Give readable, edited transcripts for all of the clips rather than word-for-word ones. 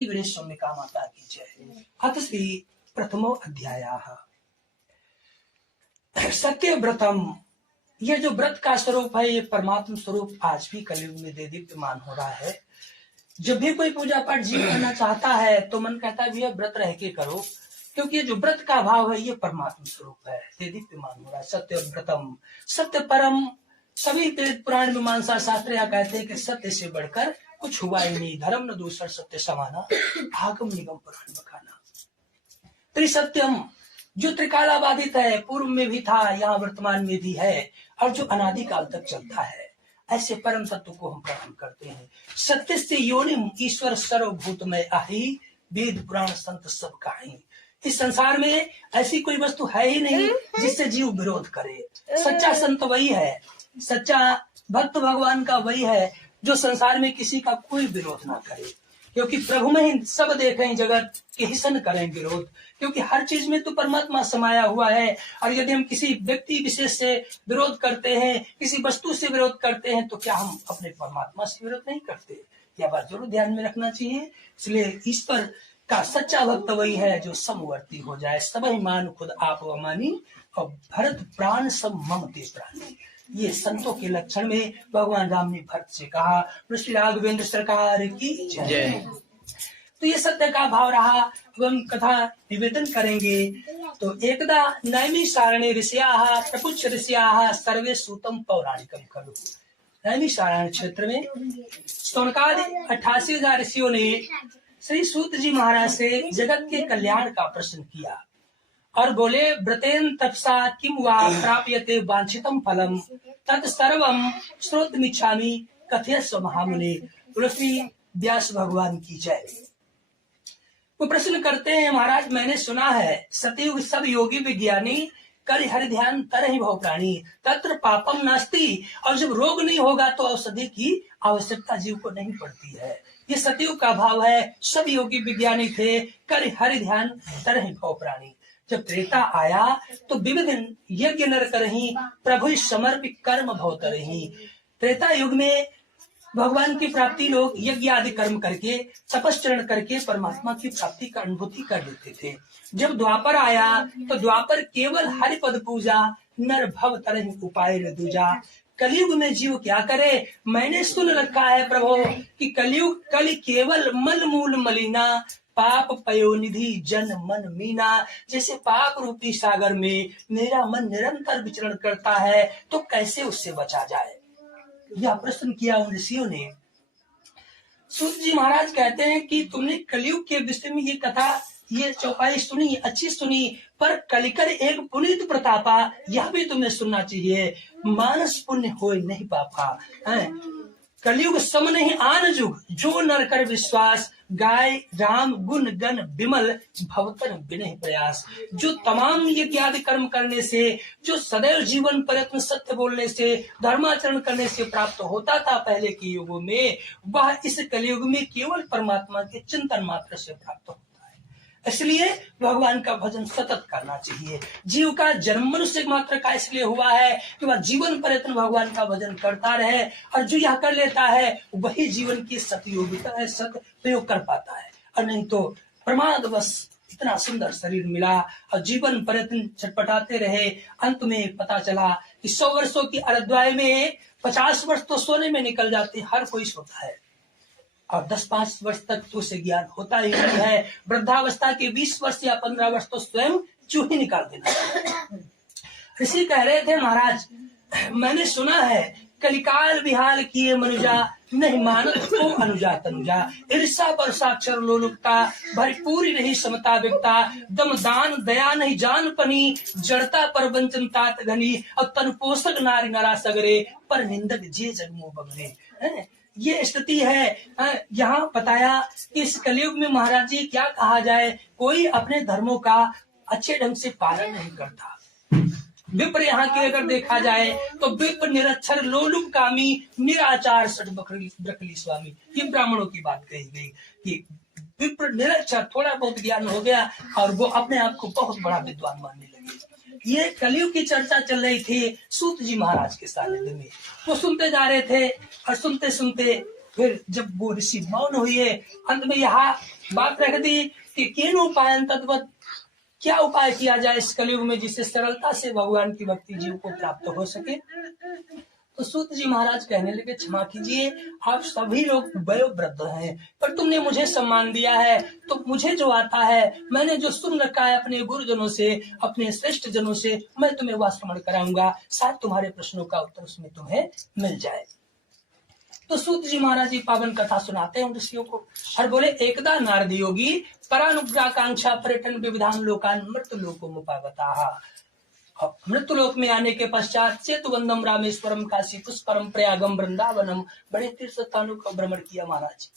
स्वामिका माता की जय। अथ श्री प्रथमो अध्यायः सत्य व्रतम। ये जो व्रत का स्वरूप है, ये परमात्मा स्वरूप आज भी कलयुग में दीप्यमान हो रहा है। जब भी कोई पूजा पाठ जीव करना चाहता है तो मन कहता है भैया व्रत रह के करो, क्योंकि ये जो व्रत का भाव है ये परमात्मा स्वरूप है, ये दीप्यमान हो रहा है। सत्य व्रतम, सत्य परम। सभी वेद पुराण मीमांसा शास्त्र यहाँ कहते हैं कि सत्य से बढ़कर कुछ हुआ ही नहीं। धर्म न दूसर सत्य समाना, आगम निगम पुराण बखाना। त्रिसत्यम, जो त्रिकाला बाधित है, पूर्व में भी था, यहाँ वर्तमान में भी है, और जो अनादि काल तक चलता है, ऐसे परम तत्व को हम प्रणाम करते हैं। सत्य से योनिम ईश्वर सर्वभूतमय आही, वेद पुराण संत सब कहाई। इस संसार में ऐसी कोई वस्तु है ही नहीं जिससे जीव विरोध करे। सच्चा संत वही है, सच्चा भक्त भगवान का वही है जो संसार में किसी का कोई विरोध ना करे, क्योंकि प्रभु में ही सब देखें जगत के हिसन करें विरोध। क्योंकि हर चीज में तो परमात्मा समाया हुआ है, और यदि हम किसी व्यक्ति विशेष से विरोध करते हैं, किसी वस्तु से विरोध करते हैं, तो क्या हम अपने परमात्मा से विरोध नहीं करते? यह बात जरूर ध्यान में रखना चाहिए। इसलिए ईश्वर का सच्चा भक्त वही है जो समवर्ती हो जाए। सब ही मान खुद आप अमानी, और भरत प्राण सब ममते प्राणी। ये संतों के लक्षण में भगवान राम ने भरत से कहा। श्री राघवेंद्र सरकार की जय। तो ये सत्य का भाव रहा। अब हम कथा निवेदन करेंगे। तो एकदा नैमिषारण्ये ऋषियाः प्रपुच्छ ऋषियाः सर्वे सूतम पौराणिकम खलु। नैमिषारण्य क्षेत्र में स्तोनकादि 88,000 ऋषियों ने श्री सूत जी महाराज से जगत के कल्याण का प्रश्न किया और बोले, व्रतेन तपसा किम वा प्राप्यते वांछितम फलम तत्सर्वम श्रोतुमिच्छामि कथयस्व महामुने। तुलसी व्यास भगवान की जय। वो प्रश्न करते हैं, महाराज मैंने सुना है सतयुग सब योगी विज्ञानी कर हरि ध्यान तर ही भव प्राणी तत्र पापम नास्ति। और जब रोग नहीं होगा तो औषधि की आवश्यकता जीव को नहीं पड़ती है। ये सतयुग का भाव है। सब योगी विज्ञानी थे, कर हरि ध्यान तर ही भव प्राणी। जब त्रेता आया तो विविध यज्ञ नर करही प्रभु समर्पित कर्म भव तरही। त्रेता युग में भगवान की प्राप्ति लोग यज्ञ आदि कर्म करके, तपस्चरण करके परमात्मा की प्राप्ति का अनुभूति कर लेते थे। जब द्वापर आया तो द्वापर केवल हरि पद पूजा, नर भव तरह उपाय न दूजा। कलयुग में जीव क्या करे? मैंने सुन रखा है प्रभु कि कलयुग कल केवल मल मूल मलिना, पाप पयोनिधि जन मन मीना। जैसे पाप रूपी सागर में मेरा मन निरंतर विचरण करता है, तो कैसे उससे बचा जाए? यह प्रश्न किया उन ऋषियों ने। सूत जी महाराज कहते हैं कि तुमने कलयुग के विषय में ये कथा, ये चौपाई सुनी, अच्छी सुनी, पर कलिकर एक पुनीत प्रतापा, यह भी तुम्हें सुनना चाहिए। मानस पुण्य हो नहीं पापा है। कलयुग सम नहीं आन जुग, जो नर कर विश्वास, गाय राम गुण गण विमल भवतर विनय प्रयास। जो तमाम यज्ञ आदि कर्म करने से, जो सदैव जीवन प्रयत्न सत्य बोलने से, धर्माचरण करने से प्राप्त होता था पहले के युगों में, वह इस कलयुग में केवल परमात्मा के चिंतन मात्र से प्राप्त होता है। इसलिए भगवान का भजन सतत करना चाहिए। जीव का जन्म मनुष्य मात्र का इसलिए हुआ है कि वह जीवन प्रयत्न भगवान का भजन करता रहे, और जो यह कर लेता है वही जीवन की सतयोगिता है, सत प्रयोग कर पाता है। और नहीं तो प्रमादवश इतना सुंदर शरीर मिला और जीवन प्रयत्न छटपटाते रहे, अंत में पता चला कि 100 वर्षों की अरद्वाय में 50 वर्ष तो सोने में निकल जाते, हर कोई सोता है, और 10-5 वर्ष तक तो उसे ज्ञान होता ही नहीं है। वृद्धावस्था के 20 वर्ष या 15 वर्ष तो स्वयं चूही निकाल देना। ऋषि कह रहे थे, महाराज मैंने सुना है कलिकाल विहाल किए मनुजा, नहीं मानत को अनुजा तनुजा। ईर्षा पर साक्षर लोलुपता, भरपूरी नहीं समता विकता, दम दान दया नहीं जान पनी, जड़ता पर वंचन तात घनी, और तन पोषक नारी नरा सगरे, पर निंदक जे जगमो बगरे। ये स्थिति है। यहाँ बताया कि इस कलयुग में महाराज जी क्या कहा जाए, कोई अपने धर्मों का अच्छे ढंग से पालन नहीं करता। विप्र यहाँ की अगर देखा जाए तो विप्र निरक्षर लोलुप कामी, निराचार सठ ब्रकली स्वामी। ये ब्राह्मणों की बात कही गई कि विप्र निरक्षर, थोड़ा बहुत ज्ञान हो गया और वो अपने आप को बहुत बड़ा विद्वान मानने लगे। ये कलयुग की चर्चा चल रही थी सूत जी महाराज के सानिध्य में। वो सुनते जा रहे थे और सुनते सुनते फिर जब वो ऋषि मौन हुए, अंत में यह बात रख दी कि केन उपाय तद्वत, क्या उपाय किया जाए इस कलयुग में जिससे सरलता से भगवान की भक्ति जीव को प्राप्त हो सके। तो सूत जी महाराज कहने लगे, क्षमा कीजिए, आप सभी लोग वयोवृद्ध हैं, पर तुमने मुझे सम्मान दिया है, तो मुझे जो आता है, मैंने जो सुन रखा है अपने गुरुजनों से, अपने श्रेष्ठ जनों से, मैं तुम्हें वह श्रवण कराऊंगा, शायद तुम्हारे प्रश्नों का उत्तर उसमें तुम्हें मिल जाए। तो सूत जी महाराज जी पावन कथा सुनाते हैं ऋषियों को और बोले, एकदा नारद योगी परानुग्राकांक्षा पर्यटन विविधान लोकान मृत्यु लोको मुपागता। मृत्यु लोक में आने के पश्चात सेतुबंधम रामेश्वरम काशी पुष्करम प्रयागम वृंदावनम, बड़े तीर्थ स्थानों का भ्रमण किया महाराज।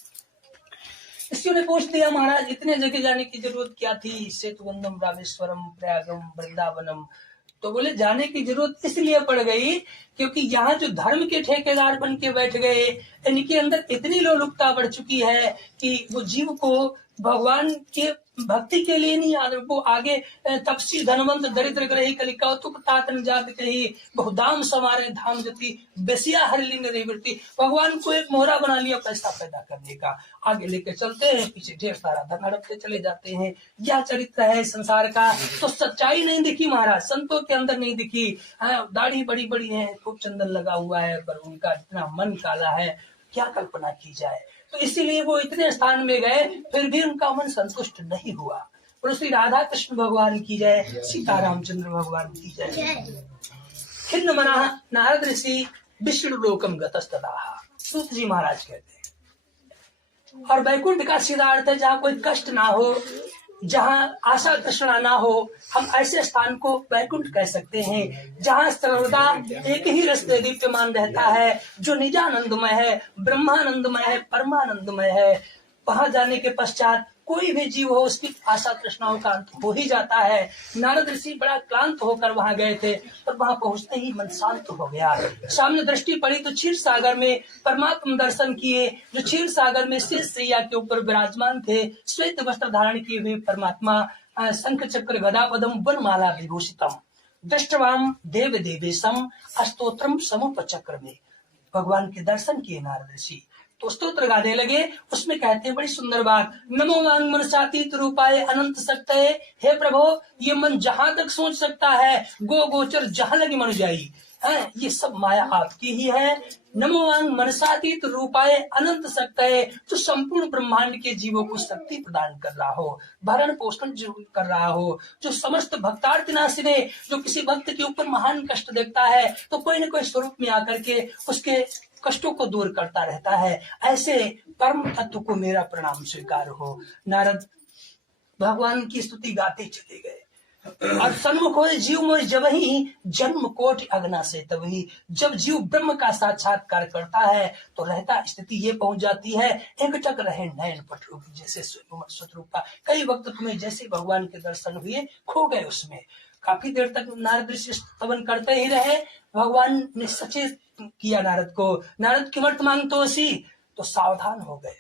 ऋषियों ने पूछ दिया, महाराज इतने जगह जाने की जरूरत क्या थी, सेतुबंधम रामेश्वरम प्रयागम वृंदावनम। तो बोले, जाने की जरूरत इसलिए पड़ गई क्योंकि यहाँ जो धर्म के ठेकेदार बन के बैठ गए, इनके अंदर इतनी लोलुपता बढ़ चुकी है कि वो जीव को भगवान के भक्ति के लिए नहीं, वो आगे तपसी धनवंत दरिद्र ग्रही कलिकौतुक तातन जात कही बहुदाम समारे धाम जति बेसिया हरलिंग रेवृत्ति। भगवान को एक मोहरा बना लिया पैसा पैदा करने का, आगे लेके चलते हैं, पीछे ढेर सारा धन हड़पते चले जाते हैं। यह चरित्र है संसार का। तो सच्चाई नहीं दिखी महाराज, संतों के अंदर नहीं दिखी। दाढ़ी बड़ी बड़ी है, खूब चंदन लगा हुआ है, पर उनका इतना मन काला है, क्या कल्पना की जाए। तो इसीलिए वो इतने स्थान में गए, फिर भी उनका मन संतुष्ट नहीं हुआ। और श्री राधा कृष्ण भगवान की जय, सीतारामचंद्र भगवान की जय। खिन्न मना नारद ऋषि विष्णु लोकम गतस्तदाह। सूत जी महाराज कहते हैं, और वैकुंठ का सीधा अर्थ है जहाँ कोई कष्ट ना हो, जहाँ आशा तृष्णा ना हो, हम ऐसे स्थान को वैकुंठ कह सकते हैं जहाँ सर्वदा एक ही रस्ते दीप्यमान रहता है, जो निजानंदमय है, ब्रह्मानंदमय है, परमानंदमय है। वहां जाने के पश्चात कोई भी जीव हो, उसकी आशा तृष्णाओं का अंत हो ही जाता है। नारद ऋषि बड़ा क्लांत होकर वहां गए थे, पर वहां पहुंचते ही मन शांत हो गया। सामने दृष्टि पड़ी तो क्षीर सागर में परमात्मा दर्शन किए, जो क्षीर सागर में शेष शैया के ऊपर विराजमान थे, श्वेत वस्त्र धारण किए हुए परमात्मा, शंख चक्र गदा पदम वनमाला विभूषितम दृष्टवाम देव देवेशम अस्तोत्रम समुपचक्र में। भगवान के दर्शन किए नारद ऋषि, तो स्तोत्र गाने लगे। उसमें कहते हैं बड़ी सुंदर बात, नमो वांग मनसातीत रूपाय अनंत शक्तये। हे प्रभु, ये मन जहां तक सोच सकता है, गो गोचर जहां लगी मन जाई, ये सब माया आपकी ही है। नमो वांग मनसातीत रूपाय अनंत शक्तये, जो संपूर्ण ब्रह्मांड के जीवों को शक्ति प्रदान कर रहा हो, भरण पोषण जो कर रहा हो, जो समस्त भक्तार्थिनाशिने, जो किसी भक्त के ऊपर महान कष्ट देखता है तो कोई न कोई स्वरूप में आकर के उसके कष्टों को दूर करता रहता है, ऐसे परम तत्व को मेरा प्रणाम स्वीकार हो। नारद भगवान की स्तुति गाते चले गए। और सन्मुख हो जीव मोह जब ही जन्म कोटि अग्ना से तभी। जब जीव ब्रह्म का साक्षात्कार करता है तो रहता स्थिति ये पहुंच जाती है, एक टक रहे नयन पटरूप जैसे स्वरूपा। कई वक्त तुम्हें जैसे भगवान के दर्शन हुए, खो गए उसमें। काफी देर तक नारद ऋषि स्तवन करते ही रहे। भगवान ने सचेत किया नारद को, नारद किमर्थ मांगतो सी, तो सावधान हो गए।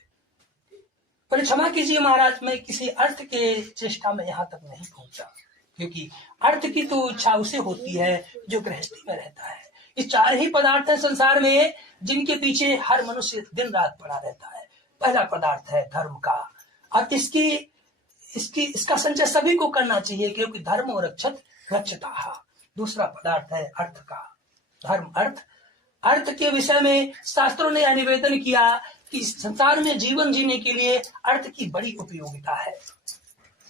पर क्षमा कीजिए महाराज, मैं किसी अर्थ के चेष्टा में यहाँ तक नहीं पहुंचा, क्योंकि अर्थ की तो इच्छा उसे होती है जो गृहस्थी में रहता है। ये चार ही पदार्थ है संसार में जिनके पीछे हर मनुष्य दिन रात पड़ा रहता है। पहला पदार्थ है धर्म का, और इसका संचय सभी को करना चाहिए, क्योंकि धर्म और रक्षता। दूसरा पदार्थ है अर्थ का, धर्म अर्थ के विषय में शास्त्रों ने यह निवेदन किया कि संसार में जीवन जीने के लिए अर्थ की बड़ी उपयोगिता है,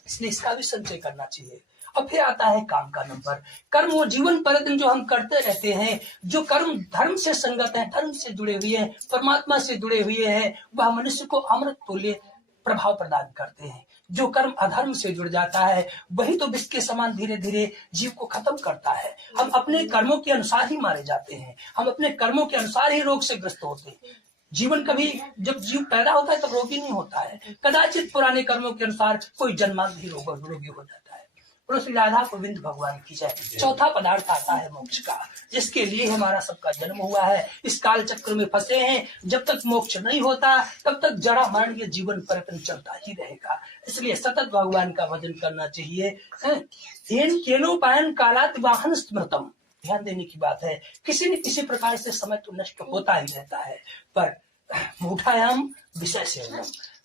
इसलिए इसका भी संचय करना चाहिए। और फिर आता है काम का नंबर, कर्म। वो जीवन प्रतिदिन जो हम करते रहते हैं, जो कर्म धर्म से संगत है, धर्म से जुड़े हुए हैं, परमात्मा से जुड़े हुए हैं, वह मनुष्य को अमृत तुल्य प्रभाव प्रदान करते हैं। जो कर्म अधर्म से जुड़ जाता है वही तो विष के समान धीरे धीरे जीव को खत्म करता है। हम अपने कर्मों के अनुसार ही मारे जाते हैं, हम अपने कर्मों के अनुसार ही रोग से ग्रस्त होते हैं। जीवन कभी जब जीव पैदा होता है तब रोगी नहीं होता है, कदाचित पुराने कर्मों के अनुसार कोई जन्मांत ही रोगी हो जाता है। और श्री राधा गोविंद भगवान की जय। चौथा पदार्थ आता है मोक्ष का, जिसके लिए हमारा सबका जन्म हुआ है। इस काल चक्र में फंसे हैं, जब तक मोक्ष नहीं होता तब तक जड़ा मरण के जीवन पर्यटन चलता ही रहेगा। इसलिए सतत भगवान का भजन करना चाहिए। केनोपायन कालात वाहन स्मृतम, ध्यान देने की बात है। किसी न किसी प्रकार से समय तो नष्ट होता ही रहता है, पर मूढ़ायाम विषय सेवनम,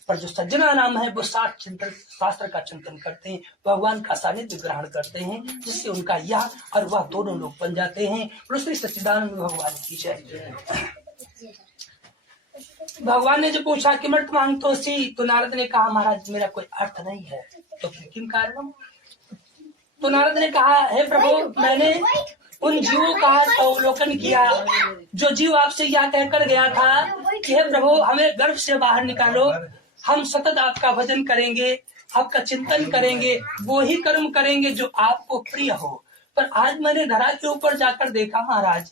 पर जो सज्जना नाम है वो शास्त्र का चिंतन करते हैं, भगवान का सानिध्य ग्रहण करते हैं, जिससे उनका यह और वह दोनों लोग बन जाते हैं। श्री सच्चिदानंद भगवान की जय। भगवान ने जो पूछा कि मृत मांगतो सी, तो नारद ने कहा महाराज मेरा कोई अर्थ नहीं है, तो किम कारणम। तो नारद ने कहा हे प्रभु, मैंने उन जीवों का अवलोकन किया जो जीव आपसे यह कहकर गया था कि हे प्रभु हमें गर्भ से बाहर निकालो, हम सतत आपका भजन करेंगे, आपका चिंतन करेंगे, वो ही कर्म करेंगे जो आपको प्रिय हो। पर आज मैंने धरा के ऊपर जाकर देखा महाराज,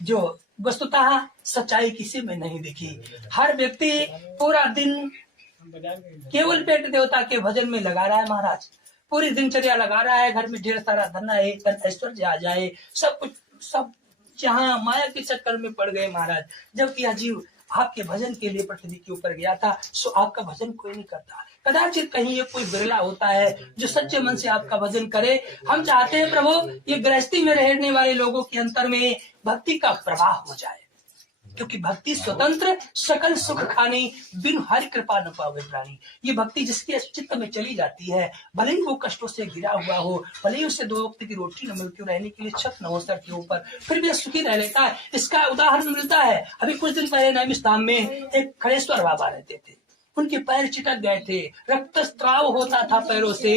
जो वस्तुतः सच्चाई किसी में नहीं दिखी। हर व्यक्ति पूरा दिन केवल पेट देवता के भजन में लगा रहा है महाराज, पूरी दिनचर्या लगा रहा है, घर में ढेर सारा धन आए, ऐश्वर्य आ जाए, सब कुछ, सब जहाँ माया के चक्कर में पड़ गए महाराज। जबकि यह जीव आपके भजन के लिए पृथ्वी के ऊपर गया था, सो आपका भजन कोई नहीं करता। कदाचित कहीं ये कोई बिरला होता है जो सच्चे मन से आपका भजन करे। हम चाहते हैं प्रभु ये गृहस्थी में रहने वाले लोगों के अंतर में भक्ति का प्रवाह हो जाए, क्योंकि भक्ति स्वतंत्र सकल सुख खानी, बिन हरि कृपा न पावे प्राणी। ये भक्ति जिसके चित्त में चली जाती है, भले ही वो कष्टों से घिरा हुआ हो, भले ही उसे 2 वक्त की रोटी न मिलती हो, रहने के लिए छत न हो सर के ऊपर, फिर भी सुखी रह लेता है। इसका उदाहरण मिलता है। अभी कुछ दिन पहले नैमिषधाम में एक खड़ेश्वर बाबा रहते थे, उनके पैर चिटक गए थे, रक्तस्राव होता था पैरों से,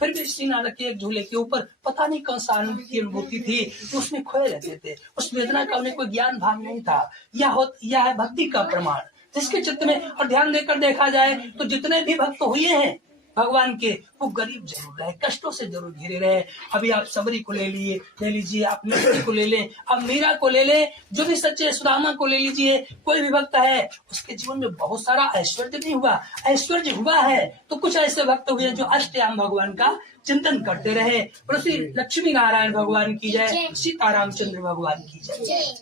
फिर भी सीना रखे एक झूले के ऊपर, पता नहीं कौन सा आनंद की अनुभूति थी, उसमें खोए रहते थे। उस वेदना का उन्हें कोई ज्ञान भान नहीं था। यह है भक्ति का प्रमाण, जिसके चित्त में, और ध्यान देकर देखा जाए तो जितने भी भक्त हुए हैं भगवान के, वो गरीब जरूर रहे, कष्टों से जरूर घिरे रहे। अभी आप सबरी को ले लीजिए, आप नरसिंह को ले लें, अब मीरा को ले लें, जो भी सच्चे सुदामा को ले लीजिए, कोई भी भक्त है उसके जीवन में बहुत सारा ऐश्वर्य नहीं हुआ, ऐश्वर्य हुआ है तो कुछ ऐसे भक्त हुए जो अष्टयाम भगवान का चिंतन करते रहे। और श्री लक्ष्मी नारायण भगवान की जय, सीतारामचंद्र भगवान की जय।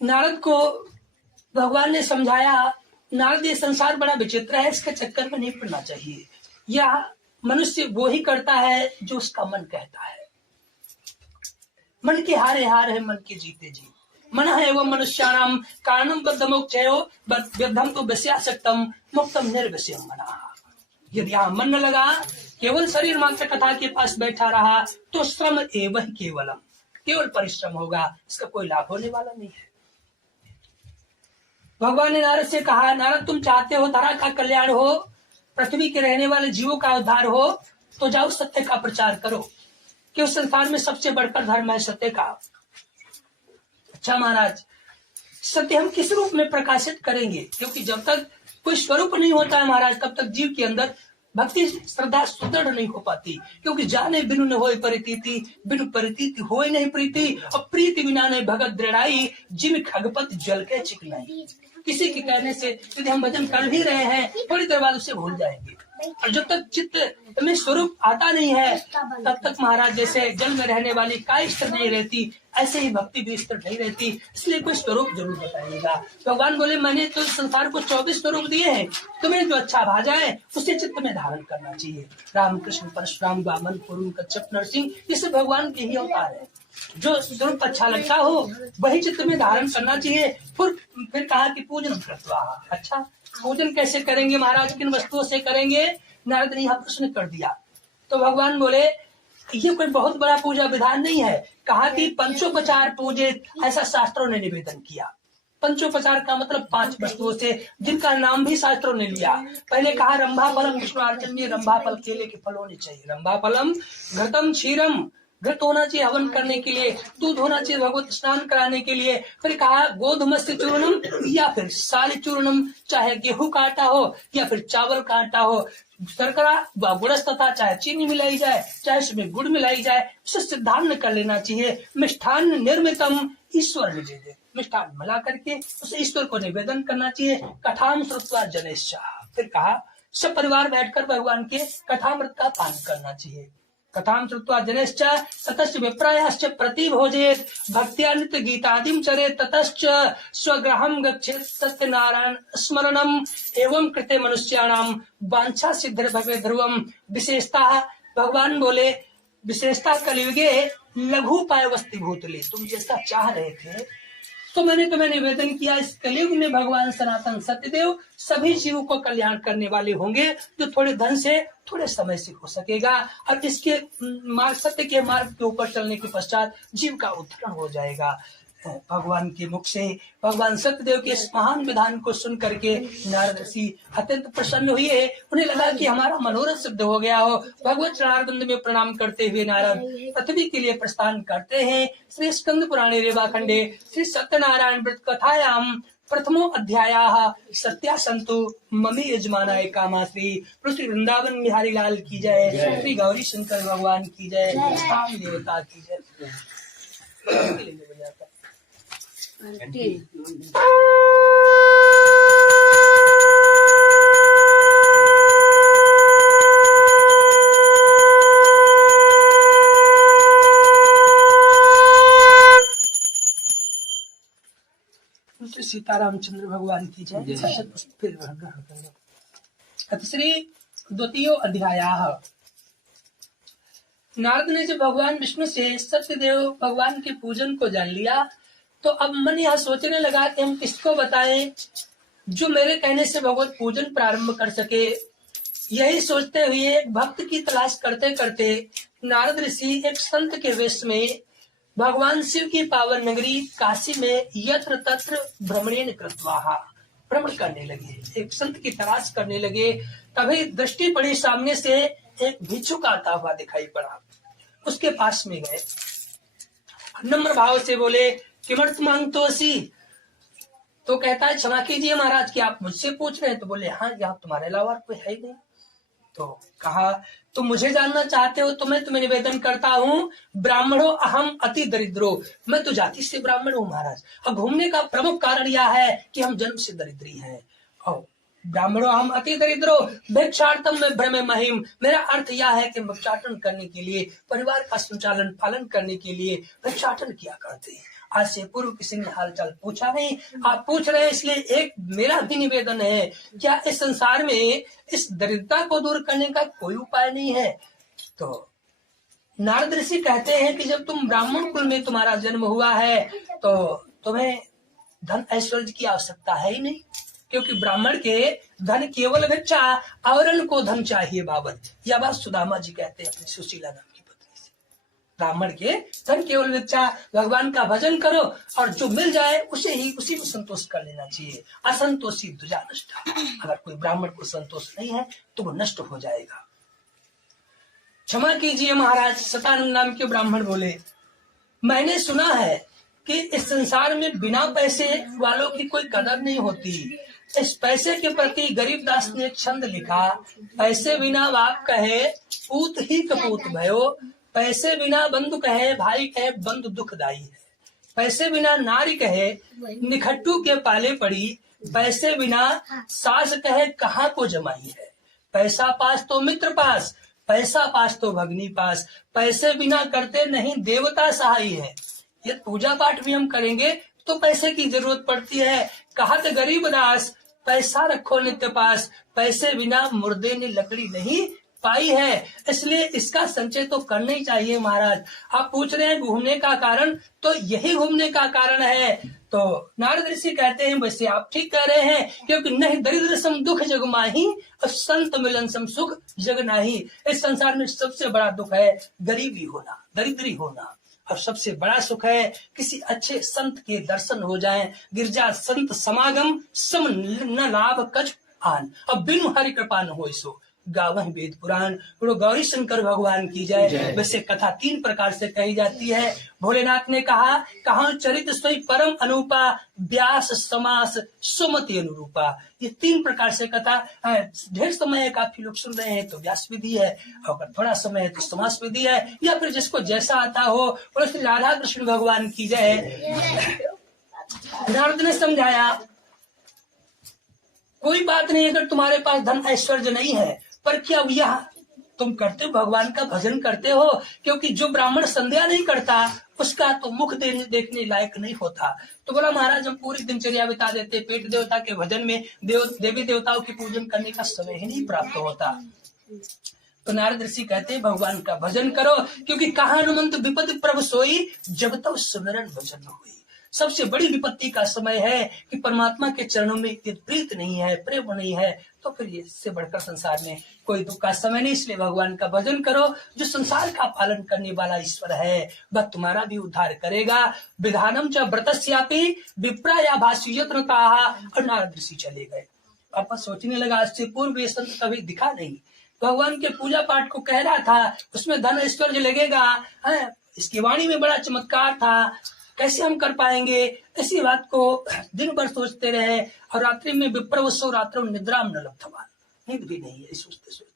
नारद को भगवान ने समझाया, नारद ये संसार बड़ा विचित्र है, इसके चक्कर में नहीं पड़ना चाहिए। यह मनुष्य वो ही करता है जो उसका मन कहता है। मन के हारे हार है, मन के जीते जी। मन है वो मनुष्याणाम कारणम बद्ध मोक्षयो बद्धम तो वश्यासक्तम मुक्तम निर्वश्यम मना। यदि यहाँ मन न लगा, केवल शरीर मात्र कथा के पास बैठा रहा, तो श्रम एवं केवलम, केवल परिश्रम होगा, इसका कोई लाभ होने वाला नहीं है। भगवान ने नारद से कहा, नारद तुम चाहते हो धरा का कल्याण हो, पृथ्वी के रहने वाले जीवों का उद्धार हो, तो जाओ सत्य का प्रचार करो, कि उस संसार में सबसे बढ़कर धर्म है सत्य का। अच्छा महाराज, सत्य हम किस रूप में प्रकाशित करेंगे? क्योंकि जब तक कोई स्वरूप नहीं होता है महाराज, तब तक जीव के अंदर भक्ति श्रद्धा सुदृढ़ नहीं हो पाती। क्योंकि जाने बिनु न होय परितीति, बिनु परितीति होय नहीं प्रीति, और प्रीति बिना नहीं भगत दृढ़ाई, जिम खगपत जल के चिकनाई। किसी के कहने से यदि हम भजन कर भी रहे हैं, थोड़ी देर बाद उसे भूल जाएंगे। और जब तक चित्त में स्वरूप आता नहीं है, तब तक महाराज जैसे जल में रहने वाली काई स्थिर नहीं रहती, ऐसे ही भक्ति भी स्थिर नहीं रहती। इसलिए कोई स्वरूप जरूर बताइएगा। भगवान बोले, मैंने तो संसार को 24 स्वरूप दिए हैं, तुम्हें जो अच्छा भा जाए उसे चित्त में धारण करना चाहिए। राम कृष्ण परशुराम वामन पूर्व कच्छप नरसिंह, ये सब भगवान के ही अवतार है। जो स्वरूप अच्छा लगता हो वही चित्त में धारण करना चाहिए। फिर कहा कि पूजन कृत्वा। अच्छा, पूजन कैसे करेंगे महाराज, किन वस्तुओं से करेंगे? नारद ने यहाँ प्रश्न कर दिया। तो भगवान बोले, ये कोई बहुत बड़ा पूजा विधान नहीं है। कहा कि पंचोपचार पूजे, ऐसा शास्त्रों ने निवेदन किया। पंचोपचार का मतलब 5 वस्तुओं से, जिनका नाम भी शास्त्रों ने लिया। पहले कहा रंभा फलम विष्णुआर्चन्य, रंभा फल केले के फल होने चाहिए। रंभा फलम घृतम क्षीरम, घृत होना चाहिए हवन करने के लिए, दूध होना चाहिए भगवत स्नान कराने के लिए। फिर कहा गोधूमस्य चूर्णम या फिर साली चूर्णम, चाहे गेहूं का आटा हो या फिर चावल का आटा हो, शर्करा व गुड़स तथा चाहे चीनी मिलाई जाए, चाहे उसमें गुड़ मिलाई जाए, उसे सिद्धांत कर लेना चाहिए। मिष्ठान निर्मितम ईश्वर निवेदे, मिष्ठान मिला करके उसे ईश्वर को निवेदन करना चाहिए। कथाम श्रुत्वा जनेश्चा, फिर कहा सब परिवार बैठकर भगवान के कथामृत का पान करना चाहिए। कथाम श्रुत्वा जनेश्च ततश्च विप्रायश्च प्रतिभोजेत, भक्त्या नित्य गीतादिम चरेत, ततश्च स्वगृहं गच्छेत, सत्यनारायण स्मरणम एवं कृते मनुष्याणाम वांछा सिद्धिर भवे ध्रुवम। विशेषता भगवान बोले, विशेषता कलियुगे लघु उपाय वस्ति भूतले, तुम जैसा चाह रहे थे तो मैंने तुम्हें निवेदन किया, इस कलयुग में भगवान सनातन सत्यदेव सभी जीवों को कल्याण करने वाले होंगे, जो थोड़े धन से थोड़े समय से हो सकेगा, और इसके मार्ग, सत्य के मार्ग के ऊपर चलने के पश्चात जीव का उद्धार हो जाएगा। भगवान के मुख से भगवान सत्यदेव के इस महान विधान को सुन करके नारद ऋषि अत्यंत प्रसन्न हुए। उन्हें लगा कि हमारा मनोरथ सिद्ध हो गया हो। भगवत चरणारविंद में प्रणाम करते हुए नारद पृथ्वी के लिए प्रस्थान करते हैं। श्री स्कंद पुराणे रेवाखंडे श्री सत्यनारायण व्रत कथायाम प्रथमो अध्यायाः सत्या संतु ममी यजमानाय कामा। श्री वृंदावन बिहारी लाल की जय, श्री गौरी शंकर भगवान की जय, स्थान देवता की जय। सीतारामचंद्र भगवान की जय। श्री द्वितीय अध्यायः। नारद ने जब भगवान विष्णु से सत्यदेव भगवान के पूजन को जान लिया, तो अब मन यह सोचने लगा कि हम किसको बताएं जो मेरे कहने से भगवत पूजन प्रारंभ कर सके। यही सोचते हुए एक भक्त की तलाश करते करते नारद ऋषि एक संत के वेश में भगवान शिव की पावन नगरी काशी में यत्र तत्र भ्रमणेन कृत्वा भ्रमण करने लगे, एक संत की तलाश करने लगे। तभी दृष्टि पड़ी, सामने से एक भिक्षुक आता हुआ दिखाई पड़ा। उसके पास में गए, नम्र भाव से बोले, किमर्थ मांगतोसी? तो कहता है, क्षमा कीजिए महाराज, कि आप मुझसे पूछ रहे हैं? तो बोले, हाँ, यहाँ तुम्हारे अलावा कोई है ही नहीं। तो कहा, तुम मुझे जानना चाहते हो तो मैं तुम्हें निवेदन करता हूँ, ब्राह्मणो अहम अति दरिद्रो, मैं तो जाति से ब्राह्मण हूँ महाराज। अब घूमने का प्रमुख कारण यह है कि हम जन्म से दरिद्री हैं। और ब्राह्मणो हम अति दरिद्रो भिक्षार्थम में भ्रमे महिम, मेरा अर्थ यह है कि भिक्षाटन करने के लिए, परिवार का संचालन पालन करने के लिए भिक्षाटन किया करते हैं। आज से पूर्व किसी ने हालचाल पूछा नहीं, आप पूछ रहे हैं, इसलिए एक मेरा भी निवेदन है, क्या इस संसार में इस दरिद्रता को दूर करने का कोई उपाय नहीं है? तो नारद ऋषि कहते हैं कि जब तुम ब्राह्मण कुल में तुम्हारा जन्म हुआ है तो तुम्हें धन ऐश्वर्य की आवश्यकता है ही नहीं, क्योंकि ब्राह्मण के धन केवल भिक्षा, औरन को धन चाहिए बाबत। यह बात सुदामा जी कहते हैं अपनी सुशीला नाम की पत्नी से। ब्राह्मण के धन केवल भिक्षा, भगवान का भजन करो और जो मिल जाए उसी में संतोष कर लेना चाहिए। असंतोषी दुजा नष्ट। अगर कोई ब्राह्मण को संतोष नहीं है तो वो नष्ट हो जाएगा। क्षमा कीजिए महाराज, सतानंद नाम के ब्राह्मण बोले, मैंने सुना है कि इस संसार में बिना पैसे वालों की कोई कदर नहीं होती। इस पैसे के प्रति गरीबदास ने छंद लिखा, पैसे बिना बाप कहे पूत ही कपूत भयो, पैसे बिना बंधु कहे भाई कहे बंधु दुखदाई है, पैसे बिना नारी कहे निखट्टू के पाले पड़ी, पैसे बिना सास कहे कहाँ को जमाई है, पैसा पास तो मित्र पास, पैसा पास तो भगनी पास, पैसे बिना करते नहीं देवता सहाय है। ये पूजा पाठ भी हम करेंगे तो पैसे की जरूरत पड़ती है। कहत गरीबदास पैसा रखो नित्य पास, पैसे बिना मुर्दे ने लकड़ी नहीं पाई है। इसलिए इसका संचय तो करना ही चाहिए महाराज। आप पूछ रहे हैं घूमने का कारण, तो यही घूमने का कारण है। तो नारद ऋषि कहते हैं, वैसे आप ठीक कह रहे हैं, क्योंकि नहीं दरिद्र सम दुख जग माही और संत मिलन सम सुख जग नाही। इस संसार में सबसे बड़ा दुख है गरीबी होना, दरिद्री होना, और सबसे बड़ा सुख है किसी अच्छे संत के दर्शन हो जाएं। गिरजा संत समागम सम न लाभ कछ आन, अब बिनु हरि कृपा न होय सो गावह वेद पुराण। गुरु गौरी शंकर भगवान की जय। वैसे कथा 3 प्रकार से कही जाती है। भोलेनाथ ने कहा चरित सोई परम अनुपा, व्यास समास सुमति अनुरूपा। ये 3 प्रकार से कथा, ढेर समय है, काफी लोग सुन रहे हैं तो व्यास विधि है, और थोड़ा समय है तो समास विधि है, या फिर जिसको जैसा आता हो। और श्री राधा कृष्ण भगवान की जय। नारद ने समझाया, कोई बात नहीं, अगर तुम्हारे पास धन ऐश्वर्य नहीं है, पर क्या यह तुम करते हो, भगवान का भजन करते हो, क्योंकि जो ब्राह्मण संध्या नहीं करता उसका तो मुख देखने लायक नहीं होता। तो बोला महाराज, हम पूरी दिनचर्या बिता देते, पेट देवता के भजन में, देवी देवताओं की पूजन करने का समय ही नहीं प्राप्त होता। तो नारद ऋषि कहते हैं, भगवान का भजन करो, क्योंकि कहा हनुमंत विपद प्रभु सोई, जब तब सुमिरन भजन हुई। सबसे बड़ी विपत्ति का समय है कि परमात्मा के चरणों में यदि प्रीत नहीं है, प्रेम नहीं है, तो फिर ये इससे बढ़कर संसार में कोई दुख का समय नहीं। इसलिए भगवान का भजन करो, जो संसार का पालन करने वाला ईश्वर है वह तुम्हारा भी उद्धार करेगा। विधानम च व्रतस्यापि विप्राया भाष्य यत्नता, और नारद ऋषि चले गए। पापा सोचने लगा, आज से पूर्व ये संत कभी दिखा नहीं, भगवान के पूजा पाठ को कह रहा था, उसमें धन ऐश्वर्य लगेगा, इसकी वाणी में बड़ा चमत्कार था, कैसे हम कर पाएंगे। इसी बात को दिन भर सोचते रहे, और रात्रि में विप्रवसो रात्रौ निद्राम न लब्धवान, नींद भी नहीं है सोचते सोचते।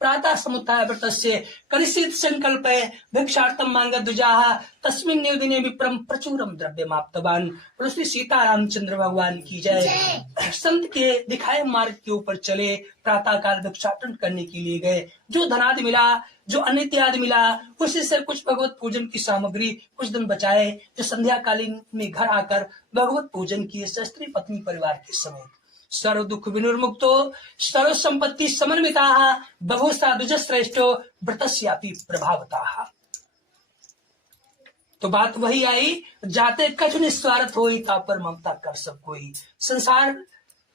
प्रातः समुत्थाय व्रतस्य करिष्यति संकल्पे भिक्षार्थम मांगद्विजाः तस्मिन् दिने विप्रम प्रचुरम द्रव्यमाप्तवान। बोलो श्री सीता रामचंद्र भगवान की जय। संत के दिखाए मार्ग के ऊपर चले, प्रातः काल भिक्षाटन करने के लिए गए। जो धनादि मिला, जो अनित्यादि मिला, उसी से कुछ भगवत पूजन की सामग्री कुछ दिन बचाए, जो संध्या कालीन में घर आकर भगवत पूजन किए, स्त्री पत्नी परिवार के समेत। सर्व दुख विनिर्मुक्तो सर्व संपत्ति समन्विता बहुसा द्विजश्रेष्ठो व्रतस्यापि प्रभावता। तो बात वही आई, जाते कछु निस्वार्थ होई तापर ममता कर सब कोई। संसार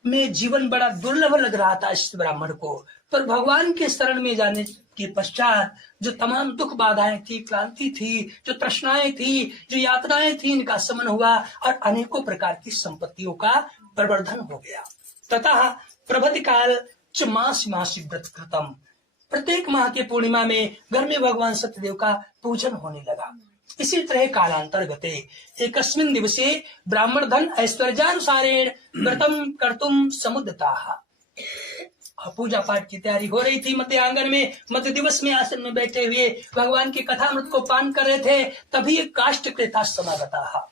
में जीवन बड़ा दुर्लभ लग रहा था इस ब्राह्मण को, पर भगवान के शरण में जाने के पश्चात जो तमाम दुख बाधाएं थी, क्लांति थी, जो तृष्णाएं थी, जो यातनाएं थी, इनका शमन हुआ और अनेकों प्रकार की संपत्तियों का प्रवर्धन हो गया। तथा प्रभति काल च मास मासी व्रत कृतम, प्रत्येक माह के पूर्णिमा में घर में भगवान सत्यदेव का पूजन होने लगा। इसी तरह कालांतर गते एकस्मिन् दिवसे ब्राह्मण धन ऐश्वर्यानुसारेण व्रतम कर्तुम समुद्यताः। पूजा पाठ की तैयारी हो रही थी। मध्य आंगन में मध्य दिवस में आसन में बैठे हुए भगवान के कथामृत को पान कर रहे थे, तभी एक काष्ठ क्रेता समागता,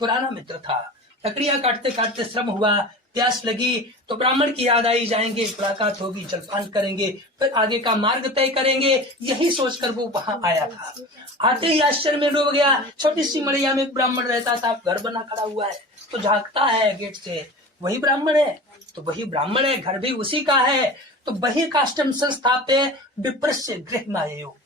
पुराना मित्र था। लकड़ियां काटते काटते श्रम हुआ, प्यास लगी, तो ब्राह्मण की याद आई, जाएंगे, मुलाकात होगी, जलपान करेंगे, फिर आगे का मार्ग तय करेंगे, यही सोचकर वो वहां आया था। आते ही आश्चर्य में डूब गया। छोटी सी मड़िया में ब्राह्मण रहता था, घर बना खड़ा हुआ है, तो झांकता है गेट से, वही ब्राह्मण है, तो वही ब्राह्मण है, घर भी उसी का है। तो वही काष्टम संस्थाप्य विप्रस्य गृह माययो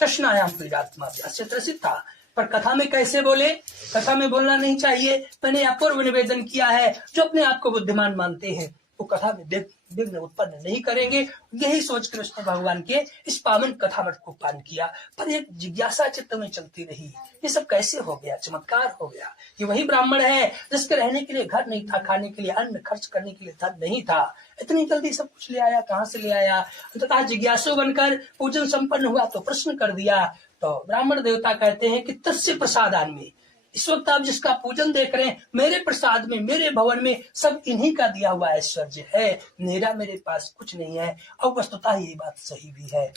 तृष्णायाम पीडात्मा से त्रसित था। पर कथा में कैसे बोले, कथा में बोलना नहीं चाहिए। मैंने अपूर्व निवेदन किया है, जो अपने आप को बुद्धिमान मानते हैं वो कथा में विघ्न उत्पन्न नहीं करेंगे। यही सोचकर उसने भगवान के इस पावन कथामृत को पान किया। पर एक जिज्ञासा चित्त में चलती रही, ये सब कैसे हो गया, चमत्कार हो गया। ये वही ब्राह्मण है जिसके रहने के लिए घर नहीं था, खाने के लिए अन्न, खर्च करने के लिए धन नहीं था, इतनी जल्दी सब कुछ ले आया, कहाँ से ले आया। तथा जिज्ञासु बनकर पूजन संपन्न हुआ तो प्रश्न कर दिया। तो ब्राह्मण देवता कहते हैं कि तस्य प्रसादान में, इस वक्त आप जिसका पूजन देख रहे हैं, मेरे प्रसाद में, मेरे भवन में सब इन्हीं का दिया हुआ ऐश्वर्य है, मेरे पास कुछ नहीं है। और वस्तुतः ये बात सही भी है।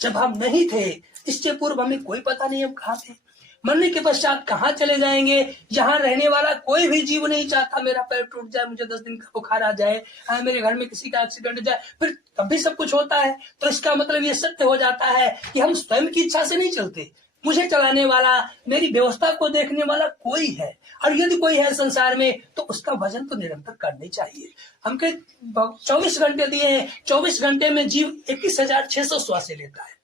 जब हम नहीं थे, इससे पूर्व हमें कोई पता नहीं हम कहाँ थे, मरने के पश्चात कहाँ चले जाएंगे। यहाँ रहने वाला कोई भी जीव नहीं चाहता मेरा पैर टूट जाए, मुझे 10 दिन का बुखार आ जाए, मेरे घर में किसी का एक्सीडेंट हो जाए, फिर तब भी सब कुछ होता है। तो इसका मतलब ये सत्य हो जाता है कि हम स्वयं की इच्छा से नहीं चलते, मुझे चलाने वाला, मेरी व्यवस्था को देखने वाला कोई है। और यदि कोई है संसार में तो उसका भजन तो निरंतर करने चाहिए। हमके 24 घंटे दिए हैं, 24 घंटे में जीव 21,600 श्वासें लेता है।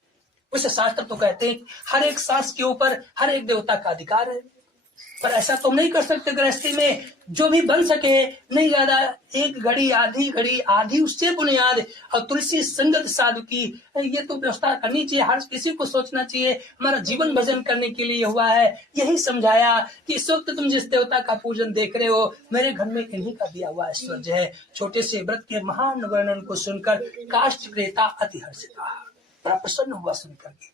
उसे शास्त्र तो कहते हैं हर एक सांस के ऊपर हर एक देवता का अधिकार है। पर ऐसा तुम नहीं कर सकते गृहस्थी में, जो भी बन सके, नहीं ज्यादा, 1 घड़ी, आधी घड़ी, आधी उससे बुनियाद, और तुलसी संगत साधु की, ये तो व्यवस्था करनी चाहिए। हर किसी को सोचना चाहिए हमारा जीवन भजन करने के लिए हुआ है। यही समझाया कि इस वक्त तुम जिस देवता का पूजन देख रहे हो, मेरे घर में इन्हीं का दिया हुआ ऐश्वर्य है। छोटे से व्रत के महान वर्णन को सुनकर काष्ठ क्रेता अति हर्षित हुआ, बड़ा प्रसन्न हुआ सुनकर के।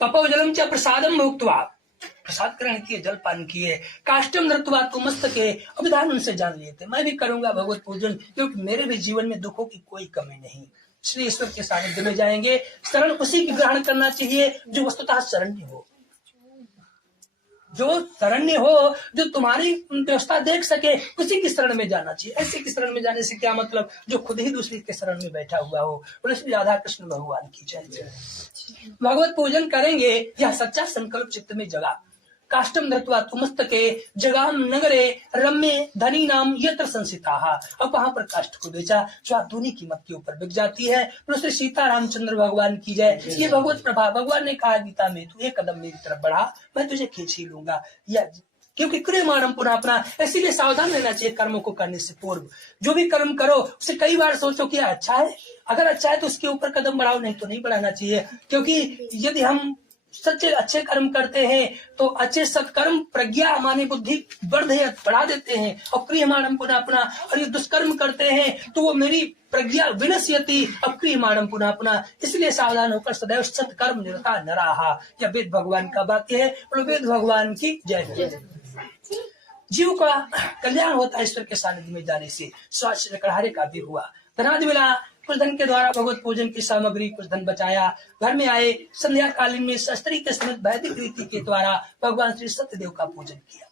तपो जलम च प्रसादम भुक्त्वा, प्रसाद ग्रहण किए, जलपान किए, काष्टम धृत्वा तु मस्तके, अभिधान उनसे जान लिए थे, मैं भी करूंगा भगवत पूजन, क्योंकि मेरे भी जीवन में दुखों की कोई कमी नहीं। इसलिए ईश्वर के सानिध्य में जाएंगे। शरण उसी की ग्रहण करना चाहिए जो वस्तुतः शरण्य हो, जो शरण्य हो, जो तुम्हारी व्यवस्था देख सके, उसी की शरण में जाना चाहिए। ऐसे की शरण में जाने से क्या मतलब, जो खुद ही दूसरे के शरण में बैठा हुआ हो। बोले श्री राधा कृष्ण भगवान की जय। भगवत पूजन करेंगे, यह सच्चा संकल्प चित्त में जगा। काष्टम धृत्वा तु मस्तके जगाम नगरे रम्य धनी नाम यत्र संसिताः। अब वहां पर काष्ठ को बेचा, जो आधुनी कीमत के ऊपर बिक जाती है। श्री सीता रामचंद्र भगवान की जय। ये भगवत प्रभा। भगवान ने कहा गीता में, तू 1 कदम मेरी तरफ बढ़ा, मैं तुझे खींच ही लूंगा। यह क्योंकि क्रियमाणम पुनः अपना, इसीलिए सावधान रहना चाहिए कर्मों को करने से पूर्व। जो भी कर्म करो उसे कई बार सोचो कि अच्छा है, अगर अच्छा है तो उसके ऊपर कदम बढ़ाओ, नहीं तो नहीं बढ़ाना चाहिए। क्योंकि यदि हम सच्चे अच्छे कर्म करते हैं तो अच्छे सत्कर्म प्रज्ञा मानी बुद्धि बढ़ा देते हैं, और क्रियमाणम पुनः अपना, और ये दुष्कर्म करते हैं तो वो मेरी प्रज्ञा विनश्यति अक्रियमाणम पुनः अपना। इसलिए सावधान होकर सदैव सत्कर्म निरता नराहा, यह वेद भगवान का वाक्य है। और वेद भगवान की जय। जीव का कल्याण होता है ईश्वर के सानिध्य में जाने से। स्वास्थ्य कड़ारे का भी हुआ, धनादि मिला, कुछ धन के द्वारा भगवत पूजन की सामग्री, कुछ धन बचाया, घर में आए, संध्या कालीन में शस्त्री के समेत वैदिक रीति के द्वारा भगवान श्री सत्यदेव का पूजन किया।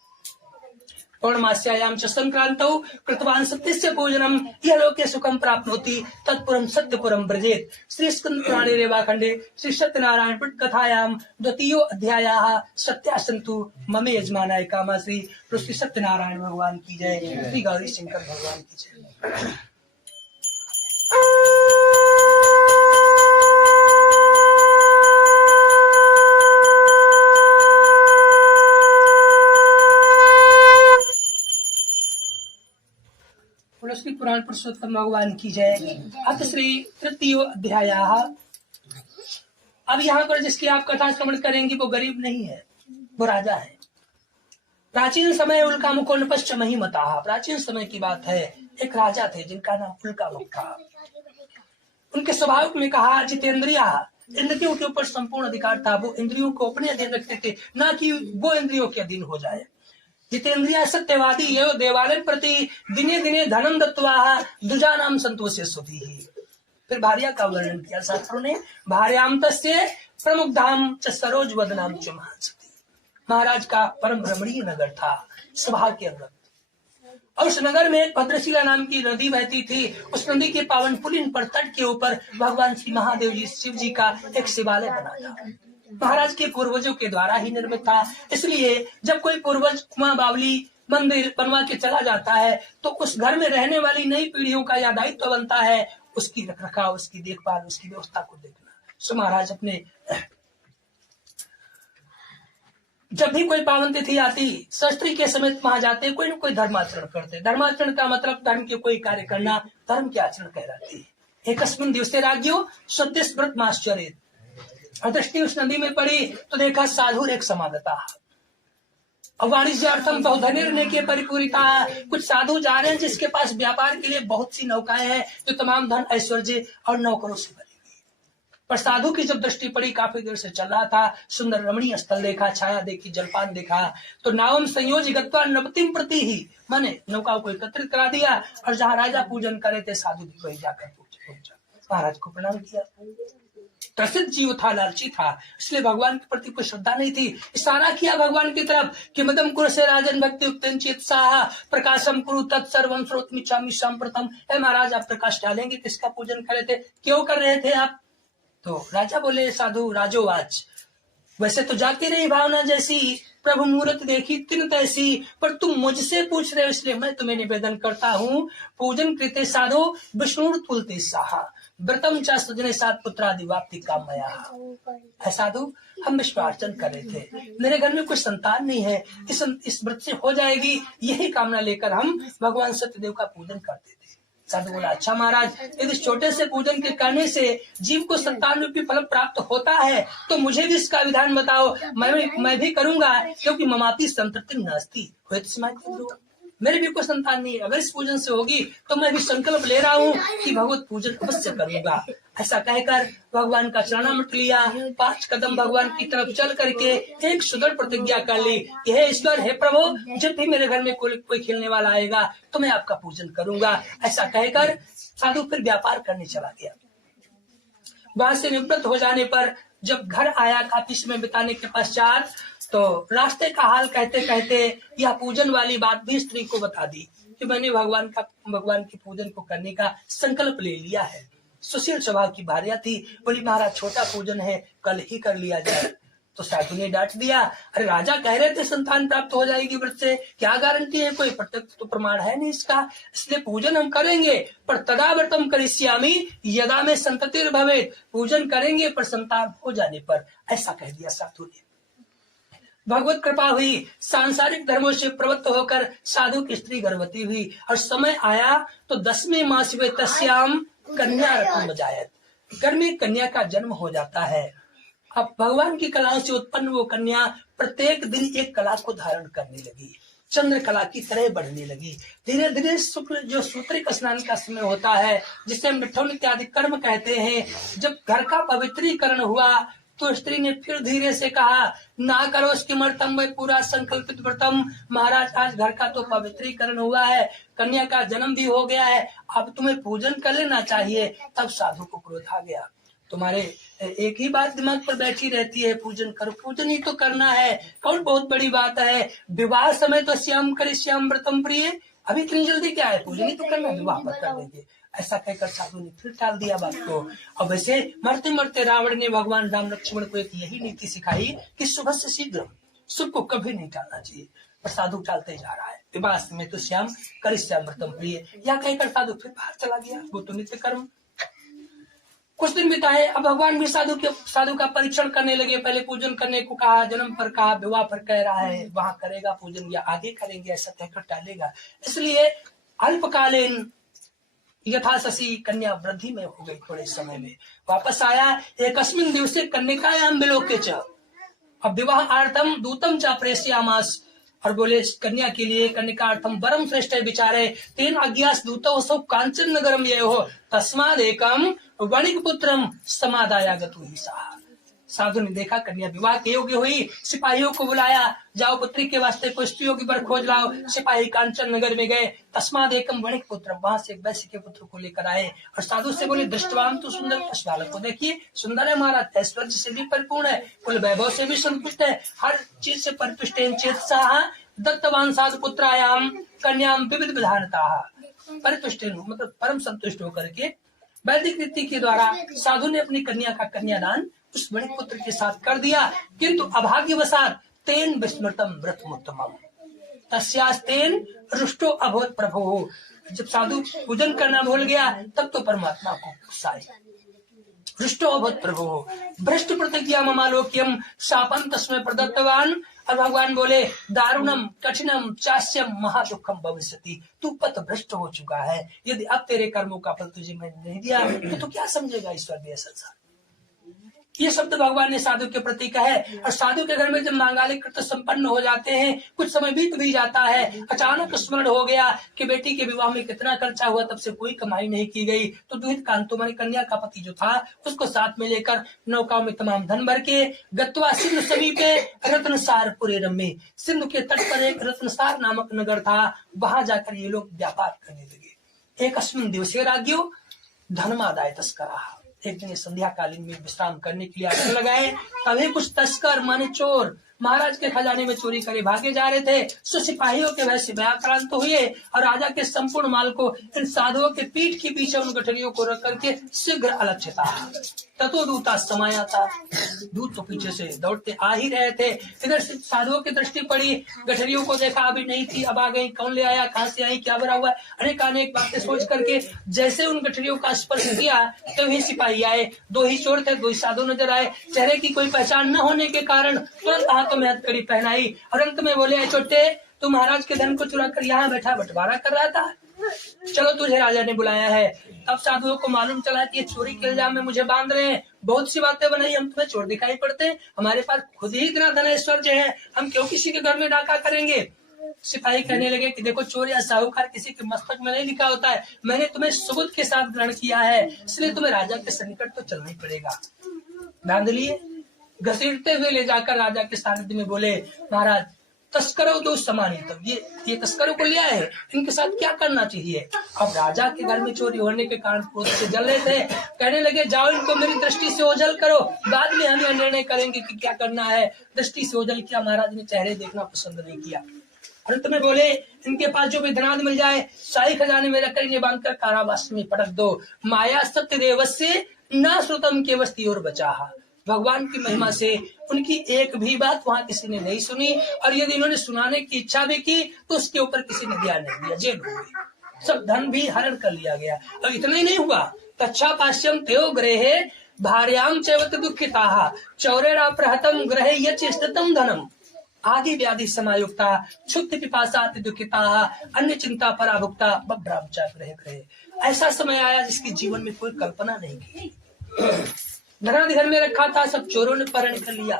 पौर्णमास्यायाम च संक्रांतौ कृतवान सत्यस्य पूजनम यह लोके सुखम प्राप्नोति तत्पुरम सत्यपुरम ब्रजेत। श्री स्कंद पुराणे रेवाखंडे श्री सत्यनारायण पट कथायाम द्वितीयो अध्यायः सत्यासंतु ममे यजमानाय कामा श्री सत्यनारायण भगवान की जय, श्री गौरी शंकर भगवान की जय। श्री पुराण पुरुषोत्तम भगवान की जय। अथ श्री तृतीयो अध्यायः। अब यहाँ पर जिसकी आप कथा श्रवण करेंगे वो गरीब नहीं है, वो राजा है। प्राचीन समय उल्का मुखो नपश्च महिमता। प्राचीन समय की बात है, एक राजा थे जिनका नाम उल्का मुख था। उनके स्वभाव में कहा जितेंद्रिया, इंद्रियों के ऊपर संपूर्ण अधिकार था। वो इंद्रियों को अपने अधीन रखते थे, ना कि वो इंद्रियों के अधीन हो जाए। जितेंद्रिया सत्यवादी यो देवालय प्रति दिने दिने धनम दत्वा दुजा नाम संतोष्य सुधी। फिर भार्या का वर्णन किया शास्त्रों ने। भार्याम तस्य प्रमुख धाम च सरोज वदनाम च महासती। महाराज का परम रमणीय नगर था, स्वभाव के अंगत, और उस नगर में भद्रशिला नाम की नदी बहती थी। उस नदी के पावन पुलिन पर तट के ऊपर भगवान श्री महादेव जी शिव जी का एक शिवालय बना था। महाराज के पूर्वजों के द्वारा ही निर्मित था। इसलिए जब कोई पूर्वज कुआं बावली मंदिर बनवा के चला जाता है तो उस घर में रहने वाली नई पीढ़ियों का यह दायित्व बनता है उसकी रखरखाव, उसकी देखभाल, उसकी व्यवस्था को देखना। सो महाराज अपने जब भी कोई पावन तिथि आती शस्त्री के समेत वहां जाते, कोई न कोई धर्माचरण करते। धर्माचरण का मतलब धर्म के कोई कार्य करना, धर्म के आचरण कहलाते हैं। एकस्मिन् दिवसे राज्ञो सत्यस व्रत माश्चर्य। दृष्टि उस नदी में पड़ी तो देखा साधु एक समागता। वाणिज्यार्थम बहुधनिर्णय के परिपूरिता। कुछ साधु जा रहे हैं जिसके पास व्यापार के लिए बहुत सी नौकाएं हैं, जो तमाम धन ऐश्वर्य और नौकरों से भरी हुई। पर साधु की जब दृष्टि पड़ी, काफी देर से चल रहा था, सुंदर रमणीय स्थल देखा, छाया देखी, जलपान देखा, तो नावम संयोजी गत्वा नवतिम प्रति ही, माने नौकाओं को एकत्रित करा दिया और जहाँ राजा पूजन करे थे साधु भी वही जाकर पहुंचा। महाराज को प्रणाम किया। प्रसिद्ध जीव था, लालची था, इसलिए भगवान के प्रति कोई श्रद्धा नहीं थी। इशारा किया भगवान की तरफ कि मदम कुर से राजन भक्ति उत्तंचित साहा प्रकाशम कुरु तत्सर्वम श्रोतमिच्छामि सांप्रतम। हे महाराज, आप प्रकाश डालेंगे, किसका पूजन कर रहे थे, क्यों कर रहे थे आप? तो राजा बोले, साधु राजोवाच, वैसे तो जाती रही भावना जैसी, प्रभु मूर्त देखी तिन तैसी, पर तुम मुझसे पूछ रहे हो इसलिए मैं तुम्हें निवेदन करता हूँ। पूजन कृते साधो विष्णु तुलते साहा व्रतम चा सजने सात पुत्रादि वाप्ति कामया। है साधु, हम विश्वार्चन कर रहे थे, मेरे घर में कोई संतान नहीं है, इस व्रत से हो जाएगी, यही कामना लेकर हम भगवान सत्यदेव का पूजन करते थे। साधु बोला, अच्छा महाराज, यदि छोटे से पूजन के करने से जीव को संतान रूपी फल प्राप्त होता है तो मुझे भी इसका विधान बताओ, मैं भी करूंगा, क्योंकि ममापी संतति नास्ति, मेरे भी कोई संतान नहीं है। अगर इस पूजन से होगी तो मैं भी संकल्प ले रहा हूँ कि भगवत पूजन अवश्य करूंगा। ऐसा कहकर भगवान का चरणामृत लिया, 5 कदम भगवान की तरफ चल करके एक सुदृढ़ प्रतिज्ञा कर ली कि हे ईश्वर, हे प्रभु, जब भी मेरे घर में कोई खेलने वाला आएगा तो मैं आपका पूजन करूंगा। ऐसा कहकर साधु फिर व्यापार करने चला गया। वहां से निवृत्त हो जाने पर जब घर आया, काफी समय बिताने के पश्चात, तो रास्ते का हाल कहते कहते यह पूजन वाली बात भी स्त्री को बता दी कि मैंने भगवान के पूजन को करने का संकल्प ले लिया है। सुशील स्वभाव की भार्या थी, बोली महाराज छोटा पूजन है, कल ही कर लिया जाए। तो साधु ने डांट दिया, अरे राजा कह रहे थे संतान प्राप्त हो जाएगी व्रत से, क्या गारंटी है, कोई प्रत्यक्ष तो प्रमाण है नहीं इसका, इसलिए पूजन हम करेंगे, पर तदा व्रतम करिष्यामि यदा में संततिर भवेत्। पूजन करेंगे पर संतान हो जाने पर, ऐसा कह दिया साधु ने। भगवत कृपा हुई, सांसारिक धर्मों से प्रवृत्त होकर साधु की स्त्री गर्भवती हुई और समय आया तो 10वें मास में तस्याम कन्या रत्न बजायत, घर में कन्या का जन्म हो जाता है। अब भगवान की कलाओं से उत्पन्न वो कन्या प्रत्येक दिन एक कला को धारण करने लगी, चंद्र कला की तरह बढ़ने लगी। धीरे धीरे शुक्ल जो सूत्रिक स्नान का समय होता है, जिसे मिठौन इत्यादि कर्म कहते हैं, जब घर का पवित्रीकरण हुआ तो स्त्री ने फिर धीरे से कहा, ना करो स्किमर्थम में पूरा संकल्पित व्रतम, महाराज आज घर का तो पवित्रीकरण हुआ है, कन्या का जन्म भी हो गया है, अब तुम्हें पूजन कर लेना चाहिए। तब साधु को क्रोध आ गया, तुम्हारे एक ही बात दिमाग पर बैठी रहती है, पूजन करो, पूजन ही तो करना है, कौन बहुत बड़ी बात है, विवाह समय तो श्याम करे श्याम व्रतम प्रिय, अभी इतनी जल्दी क्या है, पूजन ही तो करना, विवाह पर कर देंगे। ऐसा कहकर साधु ने फिर टाल दिया बात को। अब वैसे मरते मरते रावण ने भगवान राम लक्ष्मण को एक यही नीति सिखाई कि सुबह से शीघ्र शुभ को कभी नहीं टालना चाहिए, पर साधु टालते जा रहा है। विवाह में तो श्याम कर श्याम व्रतम प्रिय, या कहकर साधु फिर बाहर चला गया, वो तो नित्य कर्म। कुछ दिन बिताए, अब भगवान भी साधु का परीक्षण करने लगे। पहले पूजन करने को कहा, जन्म पर कहा, विवाह पर कह रहा है वहां करेगा पूजन या आगे करेंगे, ऐसा कहकर टालेगा। इसलिए अल्पकालीन यथा शशि कन्या वृद्धि में हो गई, थोड़े समय में वापस आया। एकस्मिन् दिवसे कन्यकायां विलोके च, अब विवाह आर्थम दूतम च प्रेषयामास, और बोले कन्या के लिए कन्यकार्थम वरम श्रेष्ठ विचारे, तेन अज्ञास दूतो सब कांचन नगरम ये हो, तस्माद एकम वणिक पुत्रम समादायागतु ही सा। साधु ने देखा कन्या विवाह के योग्य हुई, सिपाहियों को बुलाया, जाओ पुत्री के वास्ते कोई स्त्रियों की बर खोज लाओ। सिपाही कांचन नगर में गए, तस्माद एकम वणिक पुत्र, वहां से एक वैश्य के पुत्र को लेकर आए और साधु से बोले, दृष्टवान तो सुंदर, उस बालक को देखिए, सुंदर है महाराज, ऐश्वर्य से भी परिपूर्ण है, कुल वैभव से भी संतुष्ट है, हर चीज से परितुष्ट है। चेतसा दत्तवान साधु पुत्रायाम कन्याम विविध विधानता, परितुष्ट मतलब परम संतुष्ट होकर के वैदिक रीति के द्वारा साधु ने अपनी कन्या का कन्यादान उस बड़े पुत्र के साथ कर दिया। किंतु अभाग्यवशात तेन विस्मृतम व्रतमुत्तमम तस्यास्तेन रुष्टो अभवत् प्रभो, जब साधु पूजन करना भूल गया तब तो परमात्मा को गुस्सा आया। रुष्टो अभवत् प्रभो भ्रष्ट प्रतिज्ञा ममालोक्यम शापम तस्मै प्रदत्तवान, और भगवान बोले, दारुणम कठिनम चास्यम महादुखम भविष्यति, तू पथ भ्रष्ट हो चुका है, यदि अब तेरे कर्मों का फल तुझे मैंने नहीं दिया तो क्या समझेगा ईश्वर भी संसार। ये शब्द भगवान ने साधु के प्रति कहे। और साधु के घर में जब मांगलिक कृत्य संपन्न हो जाते हैं, कुछ समय बीत भी जाता है, अचानक स्मरण हो गया कि बेटी के विवाह में कितना खर्चा हुआ, तब से कोई कमाई नहीं की गई, तो दुहित कांतो माने कन्या का पति जो था उसको साथ में लेकर नौकाओं में तमाम धन भर के गत्वा सिंधु समीपे रत्नसारपुरे रम्ये, सिंधु के तट पर एक रत्नसार नामक नगर था, वहां जाकर ये लोग व्यापार करने लगे। एक अस्मिन् दिवसे राज्ञो धनमादाय तस्करा, एक दिन संध्या कालीन में विश्राम करने के लिए आसन लगाए, तभी कुछ तस्कर माने चोर महाराज के खजाने में चोरी करे भागे जा रहे थे। सो सिपाहियों के भय से भयाक्रांत हुए और राजा के संपूर्ण माल को इन साधुओं के पीठ के पीछे उन गठरियों को रख करके शीघ्र अलक्षता ततो दूता समाया था। दूत तो पीछे से दौड़ते आ ही रहे थे। इधर से साधुओं की दृष्टि पड़ी, गठरियों को देखा अभी नहीं थी, अब आ गई, कौन ले आया, कहाँ से आई, क्या भरा हुआ, अनेक बातें सोच करके जैसे उन गठरियों का स्पर्श किया तो ही सिपाही आए। दो ही चोर थे, दो ही साधु नजर आए। चेहरे की कोई पहचान न होने के कारण तुरंत हाथों में हथकड़ी पहनाई और अंत में बोले, छोटे तू महाराज के धन को चुरा कर यहाँ बैठा बंटवारा कर रहा था, चलो तुझे राजा ने बुलाया है। तब साधुओं को मालूम चला कि ये चोरी के इल्जाम में मुझे बांध रहे हैं, बहुत सी बातें बनाई, हम तुम्हें चोर दिखाई पड़ते हैं, हमारे पास खुद ही इतना धन ऐश्वर्य है, हम क्यों किसी के घर में डाका करेंगे। सिपाही कहने लगे कि देखो, चोर या साहूकार किसी के मस्तक में नहीं लिखा होता है, मैंने तुम्हें सुबुध के साथ ग्रहण किया है, इसलिए तुम्हें राजा के सन्निकट तो चलना ही पड़ेगा। बांध लिए, घसीटते हुए ले जाकर राजा के सानिध्य में बोले, महाराज तस्करों दो समानित, ये तस्करों को लिया है, इनके साथ क्या करना चाहिए। अब राजा के घर में चोरी होने के कारण क्रोध से जल रहे थे, कहने लगे जाओ इनको मेरी दृष्टि से ओझल करो, बाद में हम यह निर्णय करेंगे कि क्या करना है। दृष्टि से ओझल किया, महाराज ने चेहरे देखना पसंद नहीं किया। अंत में बोले, इनके पास जो भी धनाद मिल जाए शाही खजाने में रखकर इन्हें बांधकर कारावास में पटक दो। माया सत्य देवस्य न श्रुतम के वस्ती और बचा। भगवान की महिमा से उनकी एक भी बात वहां किसी ने नहीं सुनी, और यदि इन्होंने सुनाने की इच्छा भी की तो उसके ऊपर किसी ने ध्यान नहीं दिया, जेल हो गई, सब धन भी हरण कर लिया गया। और इतना ही नहीं हुआ, तच्छा पाश्यम तेओ ग्रहे भार्याम चैवत दुखिता चौरेरा प्रहतम ग्रहे यच स्थितम धनम। आदि व्याधि समायुक्ता क्षुब्ध पिपासाति दुखिता अन्य चिंता पराभुक्ता ब्रह्मचार्य ग्रह। ऐसा समय आया जिसके जीवन में कोई कल्पना नहीं की। धनाधि घर में रखा था, सब चोरों ने पहरण कर लिया।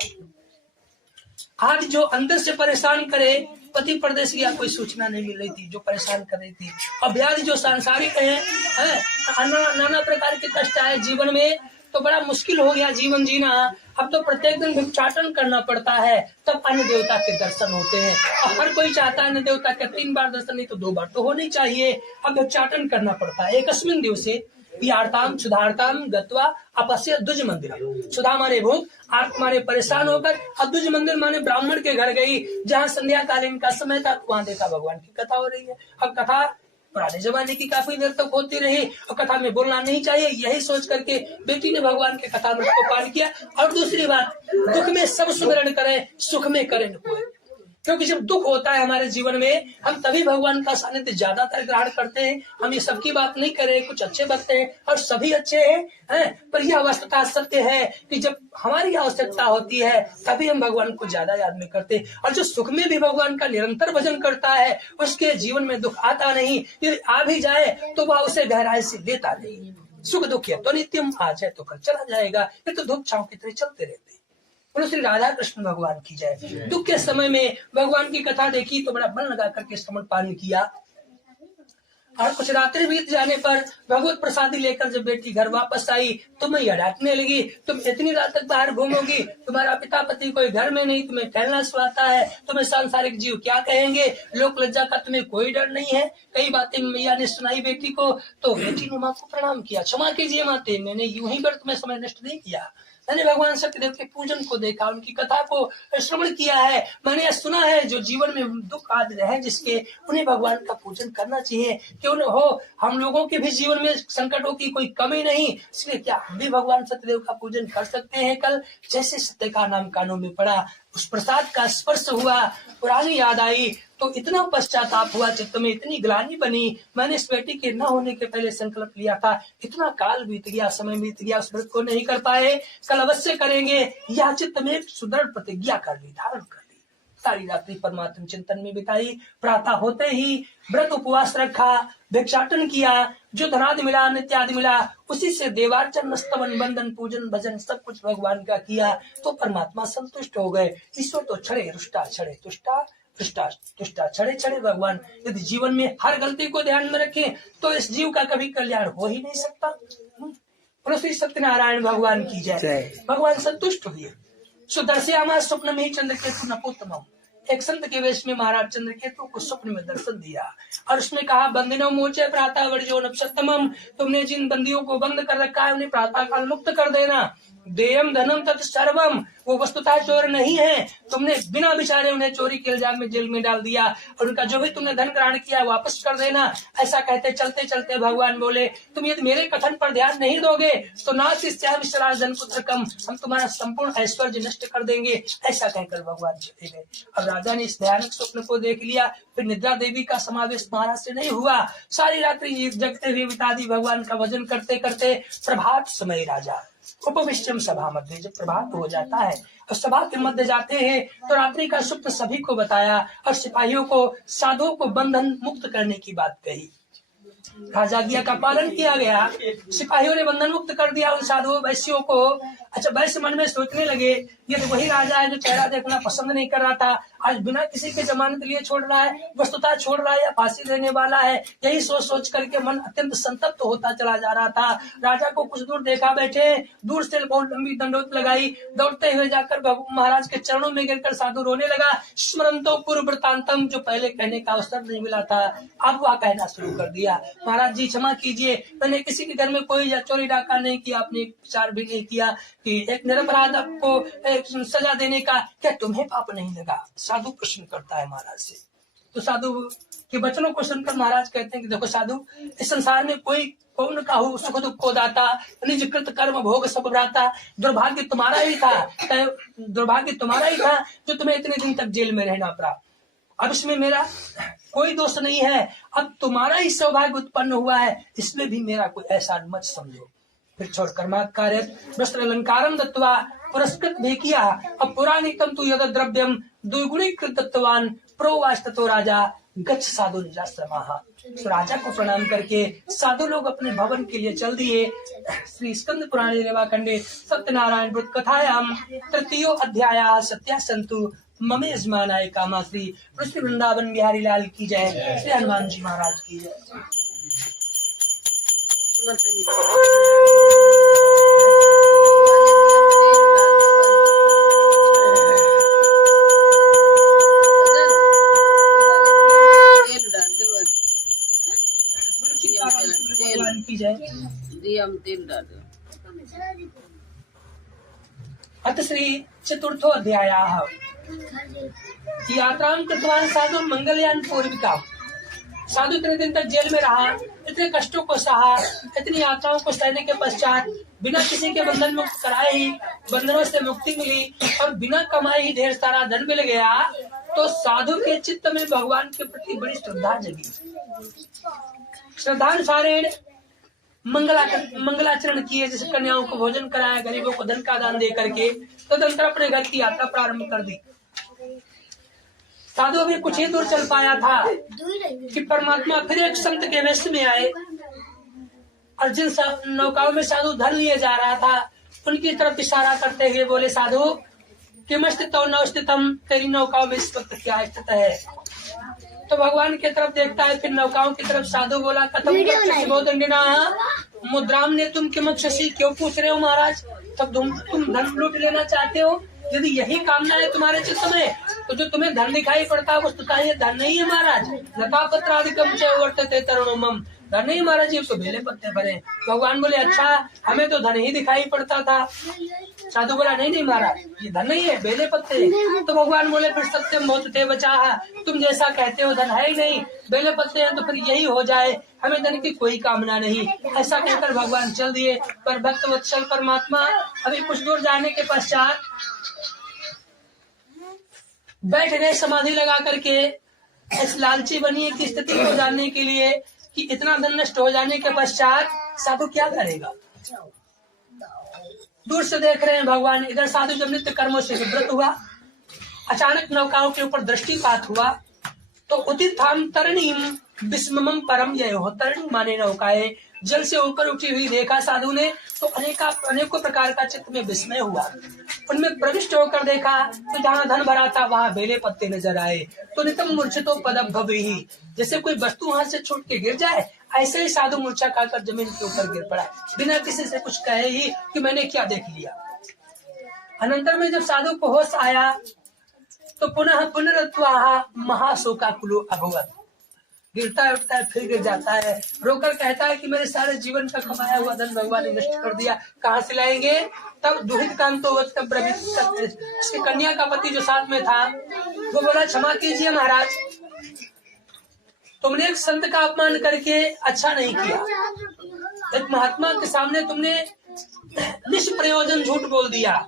आज जो अंदर से परेशान करे, पति प्रदेश गया, कोई सूचना नहीं मिल रही थी जो परेशान कर रही थी। और व्याधि जो सांसारिक है, नाना प्रकार के कष्ट आए जीवन में, तो बड़ा मुश्किल हो गया जीवन जीना। अब तो प्रत्येक दिन भिक्षाटन करना पड़ता है, तब अन्य देवता के दर्शन होते हैं। और हर कोई चाहता है अन्य देवता के 3 बार दर्शन, नहीं तो 2 बार तो होनी चाहिए। अब भिक्षाटन करना पड़ता है। एकस्मिन दिवसे यार्ताम सुधारताम गत्वा अपस्य द्विज मंदिर। सुधा माने भूख, आर्त माने परेशान होकर, अब द्विज मंदिर माने ब्राह्मण के घर गई, जहाँ संध्या कालीन का समय था, वहां देखा भगवान की कथा हो रही है। अब कथा पुराने जमाने की काफी देर तक होती रही और कथा में बोलना नहीं चाहिए, यही सोच करके बेटी ने भगवान के कथामृत को पान किया। और दूसरी बात, दुख में सब सुमिरन करें, सुख में करें न कोई। क्योंकि जब दुख होता है हमारे जीवन में, हम तभी भगवान का सानिध्य ज्यादातर ग्रहण करते हैं। हम ये सबकी बात नहीं करें, कुछ अच्छे भक्त हैं और सभी अच्छे हैं, पर यह वस्तुतः सत्य है कि जब हमारी आवश्यकता होती है तभी हम भगवान को ज्यादा याद में करते हैं। और जो सुख में भी भगवान का निरंतर भजन करता है, उसके जीवन में दुख आता नहीं। यदि आ भी जाए तो वह उसे गहराई से लेता नहीं। सुख दुख है तो नित्यम, आ जाए तो कल चला जाएगा, ये तो धूप छांव की तरह चलते रहते। बोलो श्री राधा कृष्ण भगवान की जय। दुख के समय में भगवान की कथा देखी तो बड़ा मन लगा करके स्तमन पान किया। और कुछ रात्रि बीत जाने पर भगवत प्रसादी लेकर जब बेटी घर वापस आई तो मैं यह डांटने लगी, तुम इतनी रात तक बाहर घूमोगी, तुम्हारा पिता पति कोई घर में नहीं, तुम्हें टहलना सुहाता है, तुम्हें सांसारिक जीव क्या कहेंगे, लोक लज्जा का तुम्हें कोई डर नहीं है। कई बातें मैया ने सुनाई बेटी को, तो बेटी ने माँ को प्रणाम किया, क्षमा कीजिए माते, मैंने यूं ही व्यर्थ में समय नष्ट नहीं किया। मैंने भगवान सत्यदेव के पूजन को देखा, उनकी कथा को श्रवण किया है। मैंने यह सुना है जो जीवन में दुख आदि रहे जिसके, उन्हें भगवान का पूजन करना चाहिए। क्यों न हो, हम लोगों के भी जीवन में संकटों की कोई कमी नहीं, इसलिए क्या हम भी भगवान सत्यदेव का पूजन कर सकते हैं। कल जैसे सत्य का नाम कानों में पड़ा, उस प्रसाद का स्पर्श हुआ, पुरानी याद आई, तो इतना पश्चाताप हुआ, चित्त में इतनी ग्लानि बनी। मैंने इस बेटी के न होने के पहले संकल्प लिया था, इतना काल बीत गया, समय बीत गया, उस व्रत को नहीं कर पाए, कल अवश्य करेंगे। यह चित्त में सुदृढ़ प्रतिज्ञा कर ली, धारण कर ली। सारी रात्रि परमात्मा चिंतन में बिताई। प्रातः होते ही व्रत उपवास रखा, भिक्षाटन किया, जो धनादि मिला, नित्यादि मिला, उसी से देवार्चन, स्तवन, बंदन, पूजन, भजन सब कुछ भगवान का किया। तो परमात्मा संतुष्ट हो गए। ईश्वर तो छड़े रुष्टा, छड़े तुष्टा, तुष्टा तुष्टा, छड़े छड़े भगवान। यदि जीवन में हर गलती को ध्यान में रखें तो इस जीव का कभी कल्याण हो ही नहीं सकता। श्री सत्यनारायण भगवान की जय। भगवान संतुष्ट हुए। सुदर्शयामा स्वप्न में ही चंद्रकेतु नपोत्तमम, एक संत के वेश में महाराज चंद्रकेतु को स्वप्न में दर्शन दिया और उसने कहा, बंदिनो मोचे प्रातः वर्जो नक्षत्रमम, तुमने जिन बंदियों को बंद कर रखा है उन्हें प्रातः काल मुक्त कर देना। देयम धनम तत् सर्वम, वो वस्तुतः चोर नहीं है, तुमने बिना विचारे उन्हें चोरी के इल्जाम में जेल में डाल दिया और उनका जो भी तुमने धन ग्रहण किया वापस कर देना। ऐसा कहते चलते चलते भगवान बोले, तुम यदि मेरे कथन पर ध्यान नहीं दोगे तो नास्ति पुत्र कम, हम तुम्हारा संपूर्ण ऐश्वर्य नष्ट कर देंगे। ऐसा कहकर भगवान चले गए। अब राजा ने इस भयानक स्वप्न को देख लिया। फिर निद्रा देवी का समावेश महाराज से नहीं हुआ, सारी रात्रि जगते हुए बिता दी भगवान का भजन करते करते। प्रभात समय राजा उपविष्टम सभा मध्य, जब प्रभात हो जाता है और सभा के मध्य जाते हैं तो रात्रि का स्वप्न सभी को बताया और सिपाहियों को, साधुओं को बंधन मुक्त करने की बात कही। राजाज्ञा का पालन किया गया, सिपाहियों ने बंधन मुक्त कर दिया उन साधुओं वैश्यों को। अच्छा, वैश्य मन में सोचने लगे, ये तो वही राजा है जो चेहरा देखना पसंद नहीं कर रहा था, आज बिना किसी के जमानत लिए छोड़ रहा है, वस्तुतः छोड़ रहा है या फांसी देने वाला है। यही सोच सोच करके मन अत्यंत संतप्त होता चला जा रहा था। राजा को कुछ दूर देखा बैठे, दूर से बहुत लंबी दंडोत लगाई, दौड़ते हुए जाकर महाराज के चरणों में गिरकर साधु रोने लगा। स्मरंतो पूर्व वृत्तांतम, जो पहले कहने का अवसर नहीं मिला था अब वह कहना शुरू कर दिया। महाराज जी क्षमा कीजिए, मैंने किसी के घर में कोई चोरी डाका नहीं किया, आपने विचार भी नहीं किया कि एक निरपराध को सजा देने का क्या तुम्हें पाप नहीं लगा। साधु प्रश्न करता है महाराज से। तो साधु के वचनों को सुनकर महाराज कहते हैं कि देखो साधु, इस संसार में कोई कौन काहू सुख दुख को दाता, निज कृत कर्म भोग सब भ्राता। दुर्भाग्य तुम्हारा ही था, दुर्भाग्य तुम्हारा ही था जो तुम्हें इतने दिन तक जेल में रहना पड़ा। अब इसमें मेरा कोई दोष नहीं है, अब तुम्हारा ही सौभाग्य उत्पन्न हुआ है, इसमें भी मेरा कोई ऐसा मत समझो। फिर छोड़ कर्माकार्य वस्त्र अलंकारम दत्वा पुरस्कृत भी किया। अब पुराणिकम तु यद द्रव्यम दुर्गुणी कृतत्वान प्रोवास्ततो राजा गच्छ साधु निजाश्रमाः। तो राजा को प्रणाम करके साधु लोग अपने भवन के लिए चल दिए। श्री स्कंद पुराणे रेवाखंडे सत्यनारायण व्रत कथायाम तृतीयो अध्यायः सत्या संतु ममे यजमानाय कामा। श्री कृष्ण वृंदावन बिहारी लाल की जय, श्री हनुमान जी महाराज की जय। की जय। अथ श्री चतुर्थो अध्यायः यात्रां कृतवान् साधु मंगलयान पूर्विका। साधु इतने दिन तक जेल में रहा, इतने कष्टों को सहा, इतनी यात्राओं को सहने के पश्चात बिना किसी के बंधन मुक्त कराए ही बंधनों से मुक्ति मिली और बिना कमाए ही ढेर सारा धन मिल गया, तो साधु के चित्त में भगवान के प्रति बड़ी श्रद्धा जगी। श्रद्धानुसारेण मंगलाचरण किए, जैसे कन्याओं को भोजन कराया, गरीबों को धन का दान दे करके तदनंतर अपने घर की यात्रा प्रारंभ कर दी। साधु अभी कुछ ही दूर चल पाया था कि परमात्मा फिर एक संत के वेश में आए और जिन नौकाओं में साधु धन लिए जा रहा था उनकी तरफ इशारा करते हुए बोले, साधु किमस्थितो न स्थितम, तेरी नौकाओं में इस वक्त क्या स्थित है। तो भगवान की तरफ देखता है, फिर नौकाओं की तरफ साधु बोला, कथम मुद्राम ने तुम किमक्षसी, क्यों पूछ रहे हो महाराज, तब तुम धन लूट लेना चाहते हो। यदि यही कामना है तुम्हारे चित्त में तो जो तुम्हें धन दिखाई पड़ता है वस्तुतः ये धन नहीं है महाराज। लता पत्रादिकम च वर्तते तरुणमम, धन नहीं महाराज, ये तो बेले पत्ते भरे। भगवान बोले, अच्छा हमें तो धन ही दिखाई पड़ता था। साधु बोला, नहीं महाराज, ये धन नहीं है, बेले पत्ते। तो भगवान बोले, फिर सत्यम बहुत बचा, तुम जैसा कहते हो धन है ही नहीं, बेले पत्ते हैं, तो फिर यही हो जाए, हमें धन की कोई कामना नहीं। ऐसा कहकर भगवान चल दिए। पर भक्त वत्सल परमात्मा अभी कुछ दूर जाने के पश्चात बैठ गए समाधि लगा करके, इस लालची बनिए की स्थिति को जानने के लिए कि इतना धन नष्ट हो जाने के पश्चात साधु क्या करेगा। दूर से देख रहे हैं भगवान। इधर साधु जब नित्य कर्मों से विव्रत हुआ, अचानक नौकाओं के ऊपर दृष्टिपात हुआ तो उदिताम तरणीम विस्ममम परम जय हो। तरणी माने नौकाएं, जल से ऊपर उठी हुई देखा साधु ने तो अनेकों प्रकार का चित्त में विस्मय हुआ। उनमें प्रविष्ट होकर देखा तो जहाँ धन भरा था वहाँ बेले पत्ते नजर आए। तो नितम मूर्छितो पदम भवेहि, जैसे कोई वस्तु हाथ से छूट के गिर जाए ऐसे ही साधु मूर्छा खाकर जमीन के ऊपर गिर पड़ा, बिना किसी से कुछ कहे ही कि मैंने क्या देख लिया। अनंतर में जब साधु को होश आया तो पुनः पुनरुत्वाह महाशोकाकुलो अभवत्। गिरता है, उठता है, फिर गिर जाता है, रोकर कहता है कि मेरे सारे जीवन का कमाया हुआ धन भगवान ने नष्ट कर दिया, कहाँ से लाएंगे। तब दुहित कांतो उसकी कन्या का पति जो साथ में था वो बोला, क्षमा कीजिए महाराज, तुमने एक संत का अपमान करके अच्छा नहीं किया। एक महात्मा के सामने तुमने निष्प्रयोजन झूठ बोल दिया,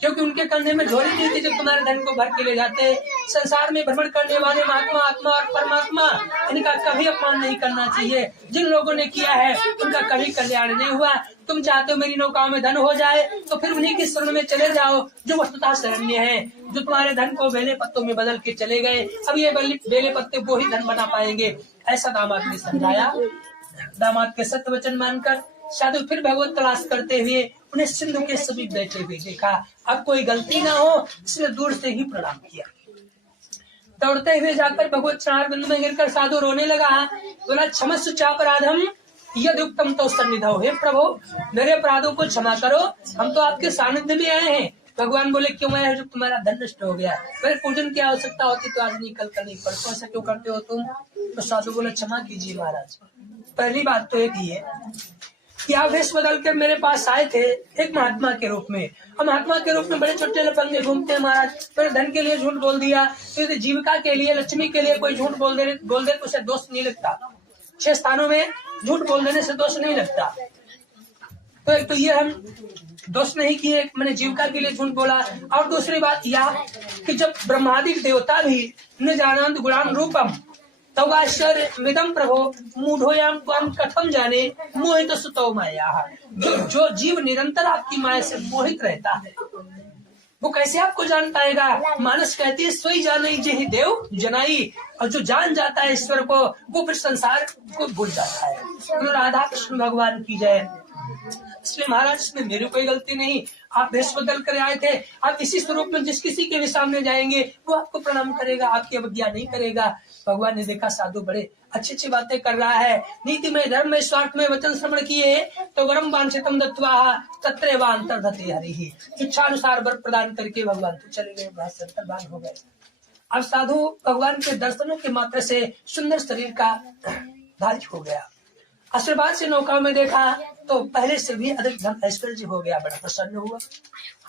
क्योंकि उनके कंधे में झोली नहीं थी जो तुम्हारे धन को भर के ले जाते। संसार में भ्रमण करने वाले महात्मा, आत्मा और परमात्मा, इनका कभी अपमान नहीं करना चाहिए। जिन लोगों ने किया है उनका कभी कल्याण नहीं हुआ। तुम चाहते हो मेरी नौकाओं में धन हो जाए तो फिर उन्हीं की शरण में चले जाओ जो वस्तुतः शरण्य है, जो तुम्हारे धन को बेले पत्तों में बदल के चले गए। अब ये बेले पत्ते वो ही धन बना पाएंगे, ऐसा दामाद ने समझाया। दामाद के सत्य वचन मानकर साधु फिर भगवत तलाश करते हुए उन्हें सिंधु के समीप बैठे हुए देखा। अब कोई गलती ना हो इसलिए दूर से ही प्रणाम किया। दौड़ते हुए जाकर भगवत चरणार बिंदु में गिरकर साधु रोने लगा। बोला, क्षमस्व चापराधम यदि उत्तम तो सन्निधौ, हे प्रभु मेरे अपराधों को क्षमा करो, हम तो आपके सानिध्य में आए हैं। भगवान बोले, क्यों आए हो, जब तुम्हारा धन नष्ट हो गया, मेरे पूजन की आवश्यकता होती तो आज नहीं, कल नहीं, परसों ऐसा क्यों करते हो तुम। तो साधु बोले, क्षमा कीजिए महाराज। पहली बात तो एक ही है कि आप वेश बदल कर मेरे पास आए थे एक महात्मा के रूप में, और महात्मा के रूप में बड़े छोटे लफंगे घूमते हैं महाराज। मेरे धन के लिए झूठ बोल दिया, तो जीविका के लिए, लक्ष्मी के लिए कोई झूठ बोल दे तो उसे दोष नहीं लगता। 6 स्थानों में झूठ बोल देने से दोष नहीं लगता। तो एक तो ये हम दोष नहीं किए, मैंने जीविका के लिए झूठ बोला। और दूसरी बात यह कि जब ब्रह्मादि देवता भी न जानंद गुणान रूपम तवाश्चर्यमिदं प्रभो मूढ़ोयाम त्वां कथम जाने मोहित सुतो माया। जो जीव निरंतर आपकी माया से मोहित रहता है, वो कैसे आपको जान पाएगा? मानस कहती है सोई जाने जेहि देव जनाई, और जो जान जाता है ईश्वर को वो फिर संसार को भूल जाता है। तो राधा कृष्ण भगवान की जय। इसलिए महाराज इसमें मेरी कोई गलती नहीं, आप भेष बदल कर आए थे, आप इसी स्वरूप में जिस किसी के भी सामने जाएंगे वो आपको प्रणाम करेगा, आपकी अवज्ञा नहीं करेगा। भगवान ने देखा साधु बड़े अच्छी अच्छी बातें कर रहा है, नीति में धर्म में स्वार्थ में वचन श्रवण किए तो वरम वांछितम दत्वा तत्रैवांतर्धते हरिः, इच्छा अनुसार वर प्रदान करके भगवान तो चले गए, अंतर्धान हो गए। अब साधु भगवान के दर्शनों के मात्र से सुंदर शरीर का धारी हो गया। आशीर्वाद से नौका में देखा तो पहले से भी अधिक धन ऐश्वर्य हो गया, बड़ा प्रसन्न हुआ।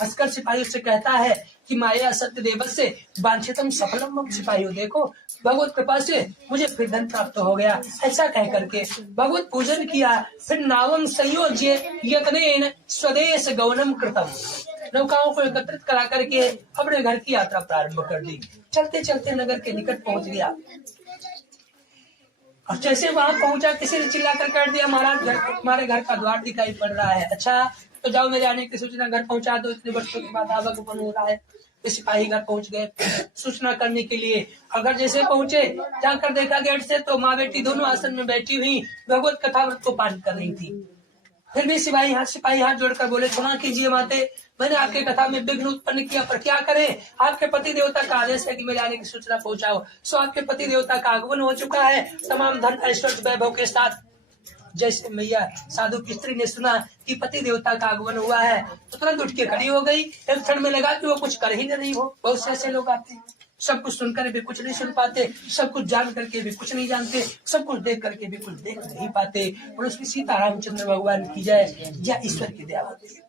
हंसकर सिपाही से कहता है कि माया सत्य देव से वांछितम सफलम, सिपाही देखो भगवत कृपा से मुझे फिर धन प्राप्त हो गया। ऐसा कह करके भगवत पूजन किया, फिर नावम संयोज्य यत्नेन स्वदेश गमनम कृतम, नौकाओं को एकत्रित करा करके अपने घर की यात्रा प्रारंभ कर दी। चलते चलते नगर के निकट पहुंच गया। अब जैसे वहां पहुंचा किसी ने चिल्ला कर कर दिया, महाराज हमारे घर का द्वार दिखाई पड़ रहा है। अच्छा तो जाओ मेरे आने की सूचना घर पहुंचा दो, इतने वर्षों के बाद आवागमन हो रहा है। सिपाही घर पहुंच गए सूचना करने के लिए। अगर जैसे पहुंचे जाकर देखा गेट से तो माँ बेटी दोनों आसन में बैठी हुई भगवत कथा को पाठ कर रही थी। फिर भी सिपाही हाथ जोड़कर बोले, क्षमा कीजिए माते, मैंने आपके कथा में विघ्न उत्पन्न किया, पर क्या करें, आपके पति देवता का आदेश है कि मेरे आने की सूचना पहुंचाओ। सो आपके पति देवता का आगमन हो चुका है, तमाम धन ऐश्वर्य वैभव के साथ। जैसे मैया साधु की स्त्री ने सुना कि पति देवता का आगमन हुआ है तो तुरंत उठ के खड़ी हो गई। एक क्षण में लगा कि वो कुछ कर ही नहीं हो। बहुत से ऐसे लोग आते हैं, सब कुछ सुनकर भी कुछ नहीं सुन पाते, सब कुछ जान करके भी कुछ नहीं जानते, सब कुछ देख करके भी कुछ देख नहीं पाते। और उसकी सीता रामचंद्र भगवान की जय, या ईश्वर की दया होती है।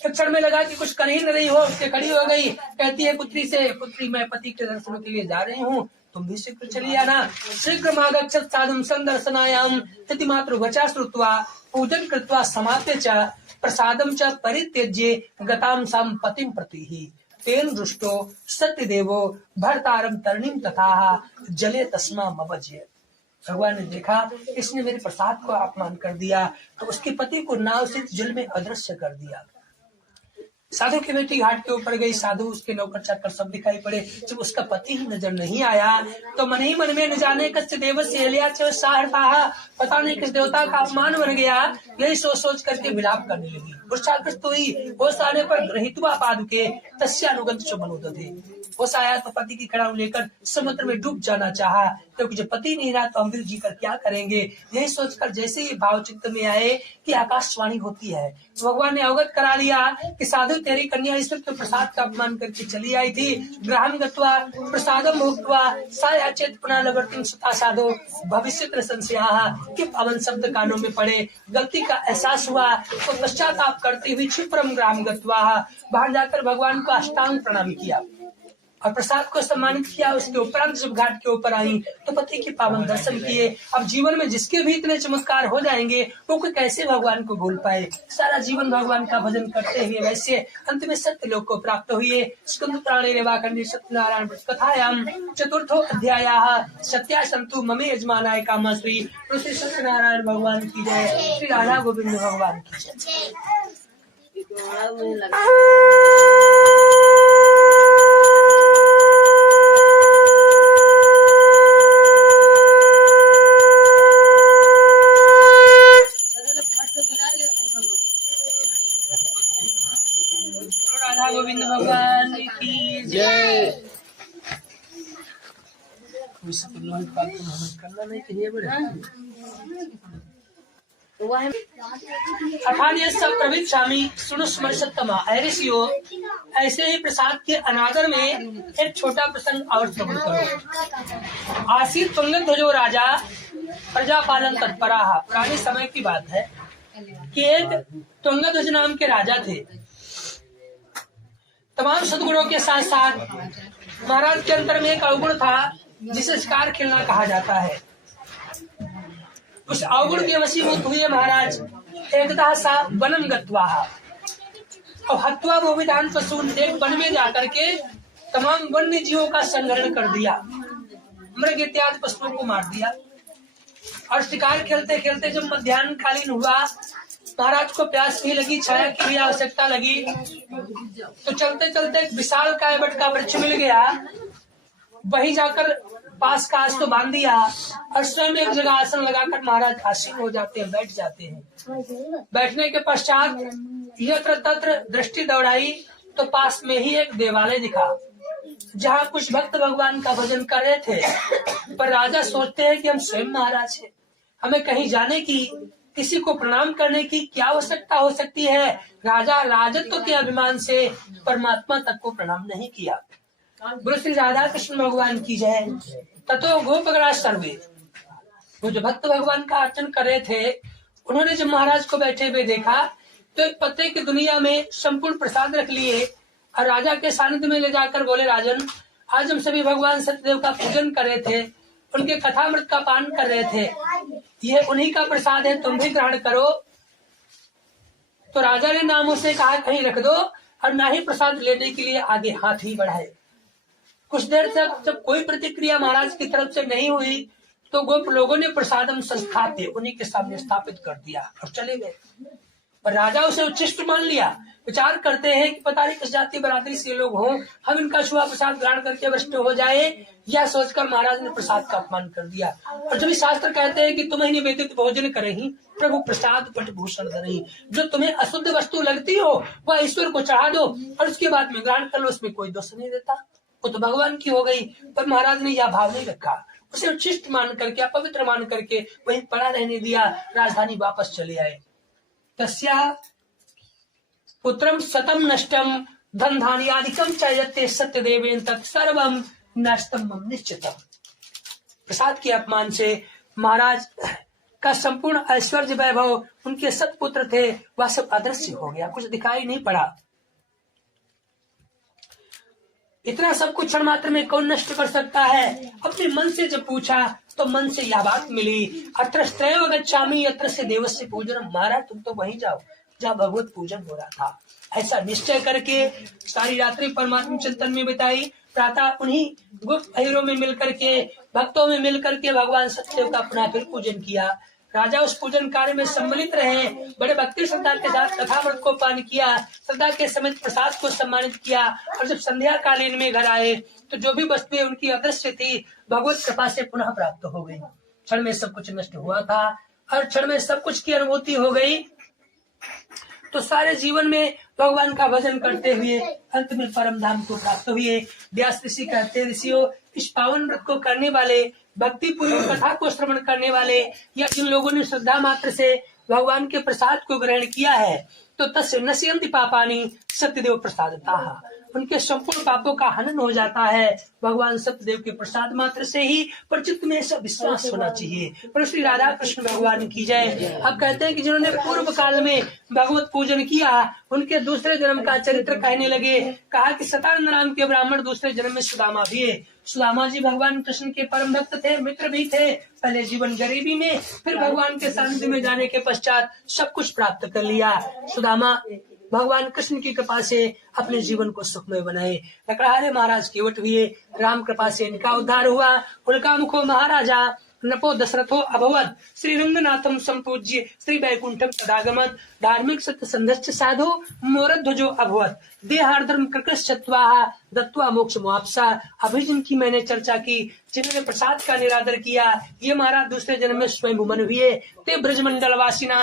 एक क्षण में लगा कि कुछ कर ही नहीं हो, उसके खड़ी हो गई। कहती है पुत्री से, पुत्री मैं पति के दर्शन के लिए जा रही हूँ, तुम भी शीघ्र चली आना। शीघ्र मागच्छत् साधुं संदर्शनायां इति मात्र वचा श्रुत्वा पूजन कृत्वा समाप्य च प्रसादं च परित्यज्य गतां सां पतिं प्रतिहि तेन दृष्टो सत्यदेवो भर्तारं तरणीं तथा जले तस्मा मवज्य। भगवान ने देखा इसने मेरे प्रसाद को अपमान कर दिया तो उसके पति को नाव से जल में अदृश्य कर दिया। साधु की बेटी घाट के ऊपर गई, साधु उसके नौकर चाकर सब दिखाई पड़े। जब उसका पति ही नजर नहीं आया तो मन ही मन में न जाने कस्य देव से साहरता, पता नहीं किस देवता का अपमान बन गया। यही सोच सोच करके विलाप करने लगी। उच्चाकृष्ट हुई, होश आने पर गृहीत्वा पादुके तस्यानुगत शुभनोदधे। होश आया तो पति की कड़ाऊ लेकर समुद्र में डूब जाना चाहा, क्योंकि जब पति नहीं रहा तो अमृत जी कर क्या करेंगे। यही सोचकर जैसे ही भाव चित्त में आए कि आकाशवाणी होती है, भगवान ने अवगत करा लिया कि साधु तेरी कन्या ईश्वर के प्रसाद का अपमान करके चली आई थी। ग्रहण गत्वा प्रसादम भुक्त्वा साया चेत पुनः लवर्तिं सुता साधो भविष्यत्र संशयाः के पवन शब्द कानों में पड़े। गलती का एहसास हुआ तो पश्चाताप करती हुई क्षिप्रम ग्राम गत्वा बाहर जाकर भगवान को अष्टांग प्रणाम किया और प्रसाद को सम्मानित किया। उसके उपरांत जब घाट के ऊपर आई तो पति के पावन दर्शन किए। अब जीवन में जिसके भी इतने चमत्कार हो जाएंगे वो कैसे भगवान को भूल पाए। सारा जीवन भगवान का भजन करते हुए वैसे अंत में सत्य लोक को प्राप्त हुए। स्कंद पुराणे रेवाखंडे सत्यनारायण कथायाम चतुर्थो अध्यायः सत्या संतु ममे यजमानाय कामा श्री श्री सत्यनारायण भगवान की जय, श्री राधा गोविंद भगवान की जय। गोविंद भगवान की जय। करना नहीं बड़े अठान्य सब प्रविच्छामि सुनो स्मर्शतमा। ऐसे ही प्रसाद के अनादर में एक छोटा प्रसंग और श्रवण करो। आसीत तुंगध्वजो राजा प्रजा पालन तत्परा। पुराने समय की बात है कि एक तुंगध्वज नाम के राजा थे। तमाम सद्गुणों के साथ साथ महाराज के अंतर में एक अवगुण था जिसे शिकार खेलना कहा जाता है। उस अवगुण के वशीभूत हुए महाराज एकदा सा वनम गत्वा और हत्वा वो विधान पशुन, एक वन में जाकर के तमाम वन्य जीवों का संहरण कर दिया, मृग इत्यादि पशुओं को मार दिया। और शिकार खेलते खेलते जब मध्याह्न कालीन हुआ महाराज को प्यास नहीं लगी, छाया की भी आवश्यकता लगी, तो चलते चलते एक विशाल काय बट का वृक्ष मिल गया, वहीं जाकर पास का आस तो बांध दिया और स्वयं एक जगह आसन लगाकर महाराज आसीन हो जाते हैं, बैठ जाते हैं। बैठने के पश्चात यत्र तत्र दृष्टि दौड़ाई तो पास में ही एक देवालय दिखा, जहाँ कुछ भक्त भगवान का भजन कर रहे थे। पर राजा सोचते हैं कि हम स्वयं महाराज हैं, हमें कहीं जाने की, किसी को प्रणाम करने की क्या आवश्यकता हो सकती है। राजा राजत्व के अभिमान से परमात्मा तक को प्रणाम नहीं किया। गुरु श्री राधा कृष्ण भगवान की जय। ततो गोपगणा सर्वे, वो जो भक्त भगवान का अर्चन कर रहे थे, उन्होंने जब महाराज को बैठे हुए देखा तो एक पत्ते की दुनिया में संपूर्ण प्रसाद रख लिए और राजा के सानिध्य में ले जाकर बोले, राजन, आज हम सभी भगवान सत्यदेव का पूजन कर रहे थे, उनके कथामृत का पान कर रहे थे, ये उन्हीं का प्रसाद है, तुम भी ग्रहण करो। तो राजा ने नामों से कहा, कहीं रख दो, और ना ही प्रसाद लेने के लिए आगे हाथ ही बढ़ाए। कुछ देर तक जब कोई प्रतिक्रिया महाराज की तरफ से नहीं हुई तो गोप लोगों ने प्रसादम संस्थाप्य उन्हीं के सामने स्थापित कर दिया और चले गए। पर राजा उसे उच्छिष्ट मान लिया। विचार करते हैं कि पता नहीं किस जाति बरादरी से लोग हों, हम इनका शुभ प्रसाद ग्रहण करके वरिष्ठ हो जाए, यह सोचकर महाराज ने प्रसाद का अपमान कर दिया। और जब शास्त्र कहते हैं कि तुम्हें निवेदित भोजन करें प्रभु प्रसाद पट भूषण धरें, जो तुम्हें अशुद्ध वस्तु लगती हो वह ईश्वर को चढ़ा दो और उसके बाद में ग्रहण कर लो, उसमें कोई दोष नहीं देता, वो तो भगवान की हो गई। पर महाराज ने यह भाव नहीं रखा, उसे उच्छिष्ट मान करके, अपवित्र मान करके वहीं पड़ा रहने दिया। राजधानी वापस चले आए। तस्या पुत्रम सतम नष्टम धन धान्यादिकम चयते सत्यदेवेन तत्सर्वम नष्टम निश्चितम। प्रसाद के अपमान से महाराज का संपूर्ण ऐश्वर्य वैभव, उनके सतपुत्र थे, वह सब अदृश्य हो गया, कुछ दिखाई नहीं पड़ा। इतना सब कुछ क्षण मात्र में कौन नष्ट कर सकता है। अपने मन से जब पूछा तो मन से यह बात मिली, अत्रस्त्रैव गच्छामि यत्र से देवस्य पूजनम। महाराज तुम तो वहीं जाओ जहाँ भगवत पूजन हो रहा था। ऐसा निश्चय करके सारी रात्रि परमात्मा चिंतन में बिताई। प्रातः उन्हीं गुप्त अहिरों में मिलकर के, भक्तों में मिलकर के भगवान सत्यदेव का पुनः फिर पूजन किया। राजा उस पूजन कार्य में सम्मिलित रहे, बड़े भक्ति श्रद्धा के साथ कथामृत को पान किया, श्रद्धा के समेत प्रसाद को सम्मानित किया। और जब संध्या कालीन में घर आए तो जो भी वस्तुएं उनकी अदृश्य थी भगवत कृपा से पुनः प्राप्त हो गई। क्षण में सब कुछ नष्ट हुआ था और क्षण में सब कुछ की अनुभूति हो गई। तो सारे जीवन में भगवान का भजन करते हुए अंत में परम धाम को प्राप्त हुए। व्यास ऋषि कहते, ऋषियों, इस पावन व्रत को करने वाले, भक्ति पूर्वक कथा को श्रवण करने वाले, या जिन लोगों ने श्रद्धा मात्र से भगवान के प्रसाद को ग्रहण किया है, तो तस्य नश्यन्ति पापानि सत्यदेव प्रसादतः, उनके संपूर्ण पापों का हनन हो जाता है भगवान सत्यदेव के प्रसाद मात्र से ही। पर चित्त में ऐसा विश्वास होना चाहिए। पर श्री राधा कृष्ण भगवान की जय। अब कहते हैं कि जिन्होंने पूर्व काल में भगवत पूजन किया, उनके दूसरे जन्म का चरित्र कहने लगे। कहा कि सतानंद नाम के ब्राह्मण दूसरे जन्म में सुदामा भी है। सुदामा जी भगवान कृष्ण के परम भक्त थे, मित्र भी थे। पहले जीवन गरीबी में, फिर भगवान के सानिध्य में जाने के पश्चात सब कुछ प्राप्त कर लिया। सुदामा भगवान कृष्ण की कृपा से अपने जीवन को सुखमय बनाए। लकड़हारे महाराज केवट हुए, राम कृपा से इनका उद्धार हुआ। उल्का मुखो महाराजा नपो दशरथो अभवत, श्री रंगनाथम संपूज्य श्री वैकुंठम तदागमत, धार्मिक सत्य संधश्च साधु मोरध्वजो अभवत, देहार्धर्म कृकृश्चत्वा दत्वा मोक्ष मुआप्सा। अभी जिनकी मैंने चर्चा की, जिन्होंने प्रसाद का निरादर किया, ये महाराज दूसरे जन्म में स्वयं मन हुए। ते ब्रजमंडल वासिना,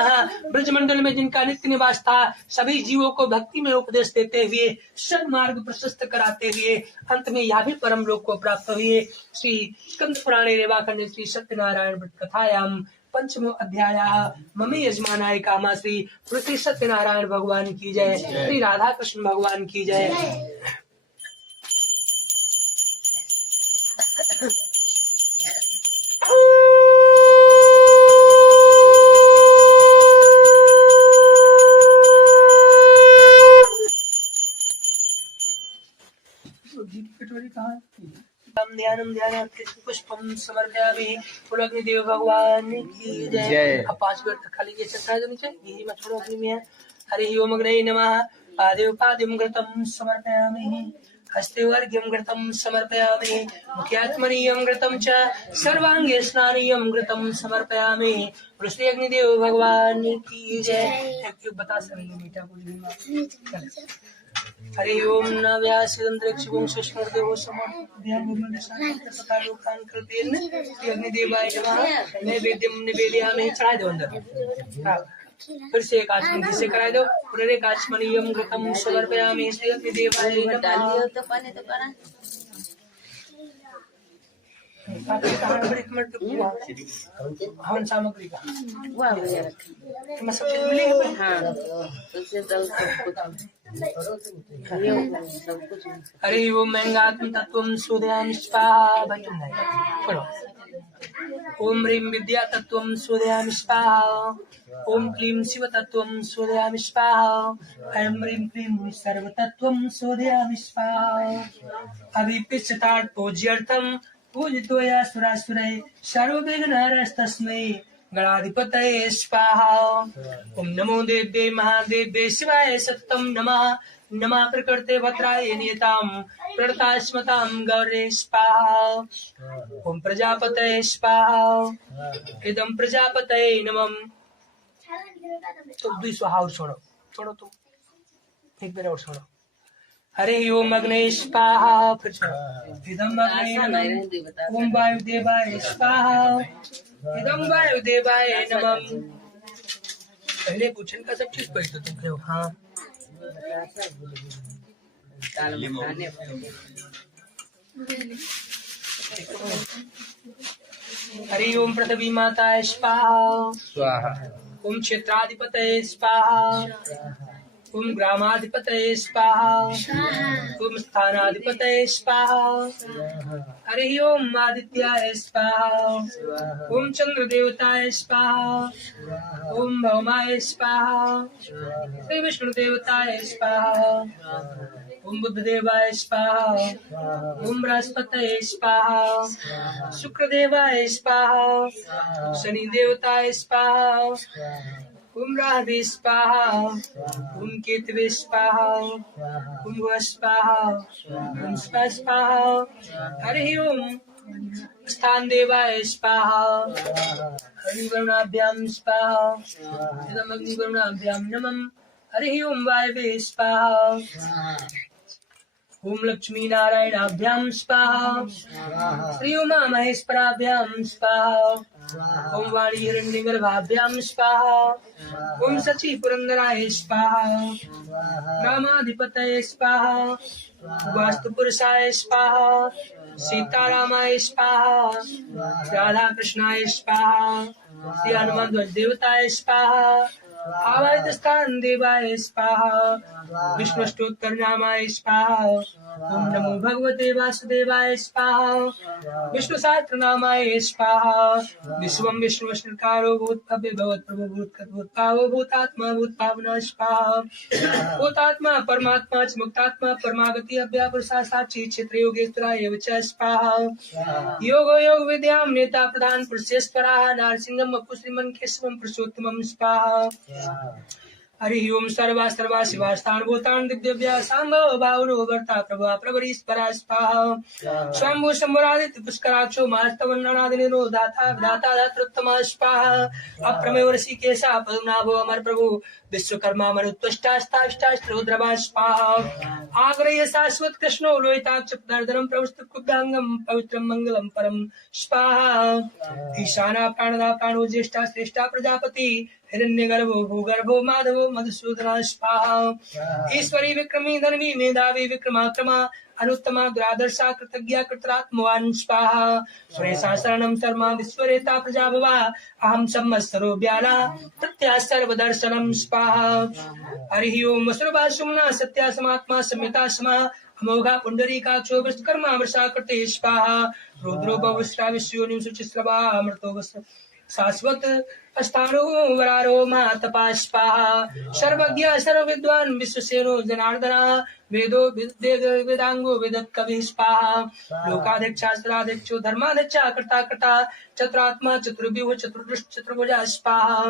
ब्रजमंडल में जिनका नित्य निवास था, सभी जीवों को भक्ति में उपदेश देते हुए, सन्मार्ग प्रशस्त कराते हुए अंत में यह भी परम लोक को प्राप्त हुए। श्री स्कंद पुराणे रेवाखंडे श्री सत्यनारायण व्रत कथायाम पंचमो अध्याय ममे यजमानाय कामा। श्री सत्यनारायण भगवान की जय। श्री राधा कृष्ण भगवान की जय। कटोरी कहाँ है? ध्यानम ध्यान पुष्पम समर्पयामि। देव भगवान की जय। अब 5 मिनट तक खाली ये चक्कर जो नीचे यही मत छोड़ो, अपनी में है। हरि ओम अग्रये नमः। पादेव पादिम घृतम समर्पयामि। हस्तेवर्घ्यं घृतं समर्पयामि मुख्यात्मनीयं घृतं च सर्वांगे स्नानीयं घृतं समर्पयामि। श्री अग्निदेव भगवान की जय। बता सकते मीठा कुछ। हरि ओम न व्यासंद्रक्षुं सुष्मदेवो समर्पयामि अग्निदेवाय नमः। नैवेद्यं निवेदयामि। चढ़ा दो अंदर। फिर से एक आचमन से कराए दो। पुनः आचमनीयं घृतं समर्पयामि श्री अग्निदेवाय नमः। हवन सामग्री का सब चीज मिलेगी। हरि ओम मैंगात्म तत्वं सूदयामि स्वाहा। ओम ह्रीं विद्या तत्वं सूदयामि स्वाहा। ओम क्लीं शिव तत्वं सूदयामि स्वाहा। ऐं ह्रीं क्लीं सर्व तत्वं सूदयामि स्वाहा। अभिपिष्टात् पूज्यर्थं पूजितोया सुरासुरै सर्वविघ्नहरस्तस्मै गणाधिपतये स्वाहा। ओम नमो देव्यै महादेव्यै शिवाय सततं नमः। नमः प्रकृते भद्राय नियतां प्रणतास्मतां गौरे स्वाहा। ओम प्रजापतये स्वाहा। इदं प्रजापतये नमः। तो दुई स्वाहा और छोड़ो छोड़ो तुम एक बार और छोड़ो। हरि ओम अग्ने स्वाहा। फिर इदं अग्ने नमः। ओम वायुदेवाय स्वाहा। इदं वायुदेवाय नमः। पहले पूछन का सब चीज पढ़ी तो तुम कहो हाँ। हरि ओम पृथ्वी माता स्वाहा। ओम क्षेत्राधिपतये स्वाहा। ओम ग्रामाधिपतये स्वाहा। ओम स्थानाधिपतये स्वाहा। हरि ओम आदित्याय स्वाहा। ओम चंद्र देवताय स्वाहा। ओम भौमाय स्वाहा। श्री विष्णु देवताय स्वाहा। ओम बुद्ध देवाय स्वाहा। ओम बृहस्पतये स्वाहा। शुक्र देवाय स्वाहा। शनि देवताय स्वाहा। ओम राहवे स्वाहा। ओम केतवे स्वाहा। ओम भुव स्वाहा। ओम स्व स्वाहा। हरि ओम स्थान देवाय स्वाहा। अग्निवर्णाभ्यां स्वाहा। इदम् अग्निवर्णाभ्यां नमः। हरि ओम वायवे स्वाहा। ओम लक्ष्मी नारायणाभ्यां स्वाहा। श्री उमा महेश्वराभ्यां स्वाहा। ओम वाणी हिरण्यगर्भाभ्यां स्वाहा। ओम सची पुरंदराय स्वाहा। रामाधिपतये स्वाहा। वास्तु पुरुषाय स्वाहा। सीतारामाय स्वाहा। राधा कृष्णाय स्वाहा। श्री हनुमान ध्वज देवताय स्वाहा। आवाहित स्थान देवाय स्वाहा। विष्णुष्टोत्तर नामाय स्वाहा। ओम नमो भगवते वासुदेवाय स्वाहा। विष्णु सहस्त्र नामाय स्वाहा। विश्वं विष्णुवस्त्रकारो भूतभव्य भवत् प्रभु भूतकृतभूतपावो भूतात्मा भूतपावनः स्वाहा। भूतात्मा परमात्मा च मुक्तात्मा परमागति अव्यापुरुषः साक्षी क्षेत्र योगेश्वराय एव च स्वाहा। योगो योग विद्यां नेता प्रधान पुरुषेश्वरः नारसिंहं वपु श्रीमन् केशवं पुरुषोत्तमं स्वाहा। हरि ओम सर्वा सर्वा शिवा स्थान भूतान दिव्य सांभव बाहुरो वर्ता प्रभा प्रभरीश्वरा स्वाहा। स्वयंभू शंभुरादित्य पुष्कराक्षो मास्तवन्नादि निरोधाता दाता दातृत्तम स्वाहा। अप्रमेय ऋषिकेशा पद्मनाभो अमर प्रभु विश्वकर्मा मरुत्वष्टाष्टाष्टाष्टरुद्रमा स्वाहा। आग्रह्य शाश्वत कृष्णो लोहिताक्ष दर्दनम प्रभुस्तुभ्यांगम पवित्रम मंगलम परम स्वाहा। ईशाना प्राणदा प्राणो ज्येष्ठा श्रेष्ठा प्रजापति हिरण्यगर्भो भूगर्भो माधवो मधुसूदना स्वाहा। ईश्वरी विक्रमी धनवी मेधावी विक्रमाक्रमा अनुत्तमा दुरादर्शा कृतज्ञा कृतरात्मवान् स्वाहा। सुरेशा शरणं शर्मा विश्वरेता प्रजा भवा अहं संवत्सरो व्याला प्रत्या सर्वदर्शनं स्वाहा। हरि ओम वसुर्वा सुमना सत्या समात्मा सम्यता समा अमोघा पुंडरीकाक्षो विश्वकर्मा वृषा कृते स्वाहा। रुद्रो बहुश्रा विश्वयोनिं शुचिस्रवा अमृतो शाश्वत अस्तानो वरारो मातपा स्वाहा सर्वज्ञ सर्वविद्वान विश्वसेनो जनार्दना वेदो वेदांगो वेदत कवि स्वाहा लोकाध्यक्ष शास्त्राध्यक्षो धर्माध्यक्षा कर्ता कर्ता चतुरात्मा चतुर्व्यूह चतुर्दृष्ट चतुर्भुजा स्वाहा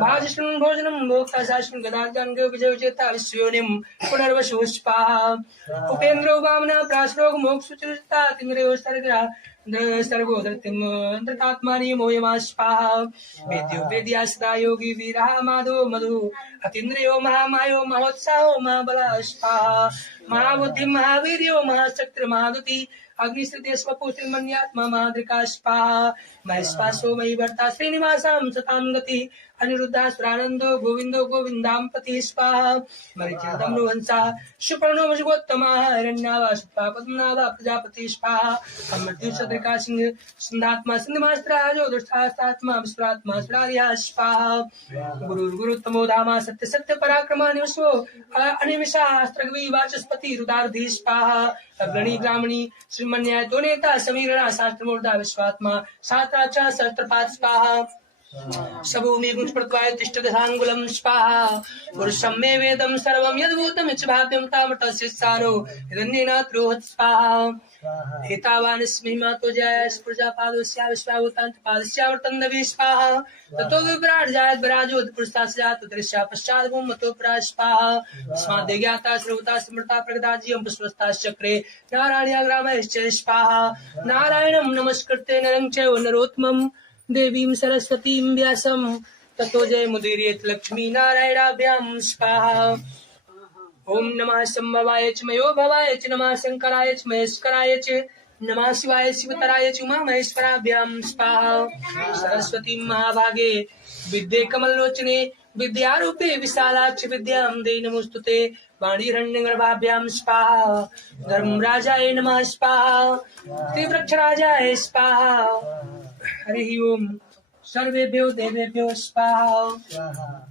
भाजन भोजनम भोक्ता शासन गदाजन विजय विजेता विश्वयोनिम पुनर्वसु स्वाहा उपेन्द्रो वामना प्रासरोग मोक्ष सुचिता तिंद्रियो सर्गा सर्गोदरत्मानि मोयमा स्वाहा वेद्यो वेद्या सदा योगी वीरा माधो मधु अतीन्द्रियो महामायो महोत्साहो महाबला स्वाहा महाबुद्धि महावीर्यो महाशक्ति महादुति अग्निश्रुते स्वपुत्रिमन्यात्मा महाद्रिका स्वाहा महेश्वासो मयि वर्ता श्रीनिवासां सतां गति अनिरुद्धासुरानंदो गोविंदो गोविंदां पति स्वाहा मरिचिदं नुवंसा सुपर्णो मजुगोत्तमा हिरण्यावा पद्मनाभा प्रजापति स्वाहा अमृत्यु चंद्रिका सिंह सिंधात्मा सिंधमास्त्राजो दुष्टास्तात्मा विश्वात्मा सुरारिया स्वाहा गुरुर्गुरुत्तमो धामा सत्य सत्य पराक्रमा निवसो अनिमिषा अस्त्रगवी वाचस्पति रुदारधी स्वाहा अग्रणी ब्राह्मणी श्रीमन्याय तो नेता समीरणा शास्त्रमूर्धा विश्वात्मा शास्त्राचा सहस्त्रपाद स्वाहा सबूमि गुणप्रत्वाय तिष्ठदशांगुलम स्वाहा पुरुषं मे वेदं सर्वं यद्भूतं च भाव्यं तामतस्य सारो हिरण्यनाथरोहत् स्वाहा एतावानस्मि मातो जयास प्रजापादस्या विश्वावतान्तपादस्यावर्तन्दवि स्वाहा ततो विभ्राट जायत विराजोत पुरुषास्यात् दृश्या पश्चात् भूमतो प्रास्पाहा स्माद्य ज्ञाता श्रुता स्मृता प्रगदाजियं पुष्पस्ताश्चक्रे नारायणाग्रामश्च स्वाहा नारायणं नमस्कृत्य नरं चैव नरोत्तमं देवीं सरस्वतीं व्यासं ततो जय मुदीरयेत् लक्ष्मी नारायणाभ्यां स्वाहा ओम नमः संभवाय च मयो भवाय च नमः शंकराय च महेश्वराय च नमः शिवाय शिवतराय च उमा महेश्वराभ्यां स्वाहा सरस्वती महाभागे विद्ये कमललोचने विद्यारूपे विशालाक्ष विद्यां देहि नमोस्तुते वाणीरण्यगर्भाभ्यां स्वाहा धर्मराजाय नमः स्वाहा त्रिवृक्षराजाय स्वाहा हरि ओम सर्वेभ्यो देवेभ्यो स्वाहा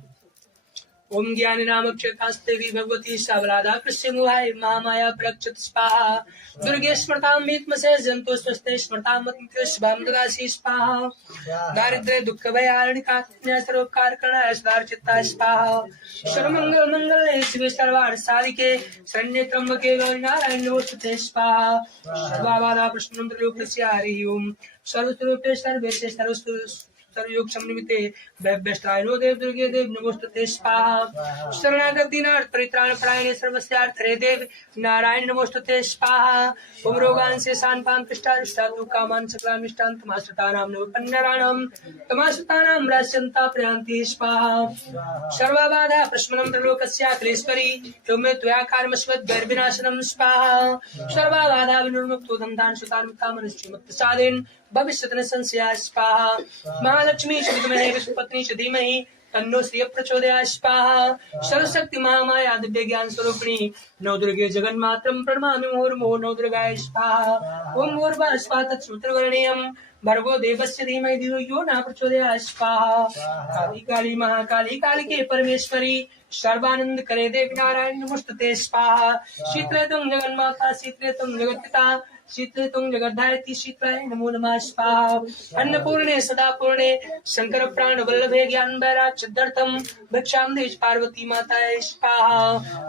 ओम ज्ञान नाम क्षेत्रास्तेवी भगवती सावलादा कृष्ण मुहाय महामाया प्रक्षत स्वाहा दुर्गे स्मृतां भीत्मसे जंतु स्वस्ते स्मृतां मत्मृत्यु शुभं ददासि स्वाहा दारिद्र्य दुःख भयारणि कात्न्य सर्वकार करणाय सदार चित्ता स्वाहा सर्वमंगल मंगले शिवे सर्वार्थ साधिके शरण्ये त्र्यंबके गौरी नारायण नमोस्तुते स्वाहा सर्वबाधा प्रश्नं त्रिलोकस्य हरि ओम सर्वस्वरूपे सर्वेशे सर्वयोग समन्विते वैभ्यष्टायनो देव दुर्गे देव नमोस्तुते स्वाहा शरणागति नाथ परित्राण परायणे सर्वस्यार्थे देव नारायण नमोस्तुते स्वाहा ओम रोगान से शानपान पिष्टादु कामान सकलान मिष्टान तमाश्रितानां नवपन्नराणां तमाश्रितानां रास्यन्ता प्रयान्ति स्वाहा सर्वबाधा प्रशमनं त्रिलोकस्य क्लेश्वरी योमे त्वया कार्यमस्मद् वैर्विनाशनं स्वाहा सर्वबाधा विनिर्मुक्तो धन्धान सुतान मुक्तामनश्चिमत्त साधेन भविष्यति संशया स्वाहा महालक्ष्मी श्रीमहे विष्णुपत्नी च धीमहि तन्नो श्रिय प्रचोदयात् स्वाहा सर्वशक्ति महामाया दिव्य ज्ञान स्वरूपिणी नौ दुर्गे जगन्मात्रं प्रणमामि मुहुर्मुहुः नौ दुर्गाय स्वाहा ओम भूर्भुवः स्वः तत्सवितुर्वरेण्यं भर्गो देवस्य धीमहि धियो यो न प्रचोदयात् स्वाहा काली काली महाकाली कालिके परमेश्वरी सर्वानंद करे देवी नारायण नमोस्तुते स्वाहा शीतले तुम जगन्माता शीतले तुम जगत्पिता शीतले तुम जगद्धायति शीतलाय नमो नमः स्वाहा अन्नपूर्णे सदा पूर्णे शंकर प्राण वल्लभे ज्ञान वैराग्य सिद्ध्यर्थम भिक्षां देश पार्वती माताय स्वाहा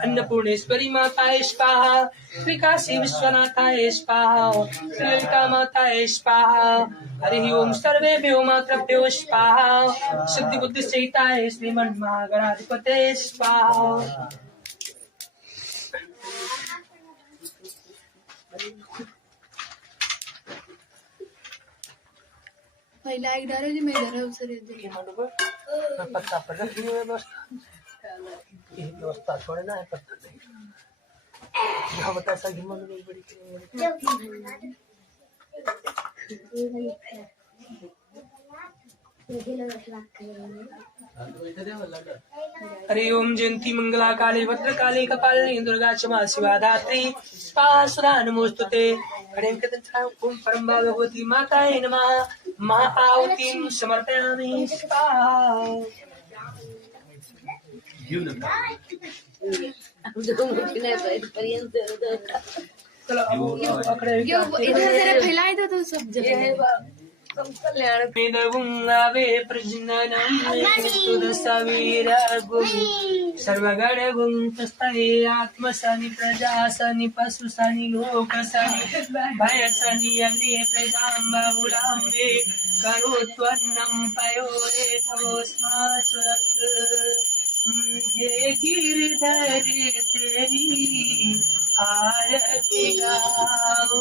अन्नपूर्णेश्वरी माताय स्वाहा श्री काशी विश्वनाथाय स्वाहा श्री ललिता माताय स्वाहा हरि ओम सर्वेभ्यो मातृभ्यो स्वाहा सिद्धि बुद्धि सहिताय श्रीमन् महागणाधिपते स्वाहा भाई लाइक डालो जी मैं इधर उसे दे पत्ता पर रखी हुई ये व्यवस्था छोड़ना है पत्ता नहीं यहाँ बता सा कि मन में बड़ी हरि ओम जयंती मंगला काली भद्र काली कपालिनी दुर्गा क्षमा शिवा धात्री स्वाहा सुधा नमोस्तुते हरे कृष्ण ओम परम भगवती माताये नमः महाआहुतिं समर्पयामि स्वाहा चलो इधर जरा फैलाए दो तो सब जगह वे प्रजननम सुदसवीरगुं सर्वगणगुं तस्थये आत्मसनि प्रजासनि पशुसनि लोकसनि भयसनि यज्ञे प्रजां बहुलां वे करोत्वन्नं पयोरेतोऽस्मासुरक् हे गिरधर तेरी आरती गाओ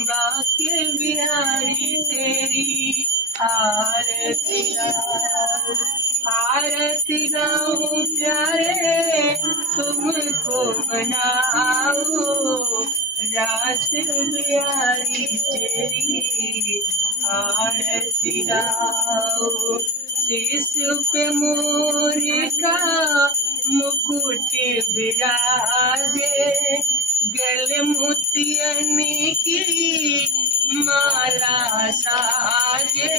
बाके बिहारी तेरी आरती गाओ आरती गाओ प्यारे तुमको बनाओ रास बिहारी तेरी आरती गाओ शीश पे मोर का मुकुट विराजे गले मोतियन की माला साजे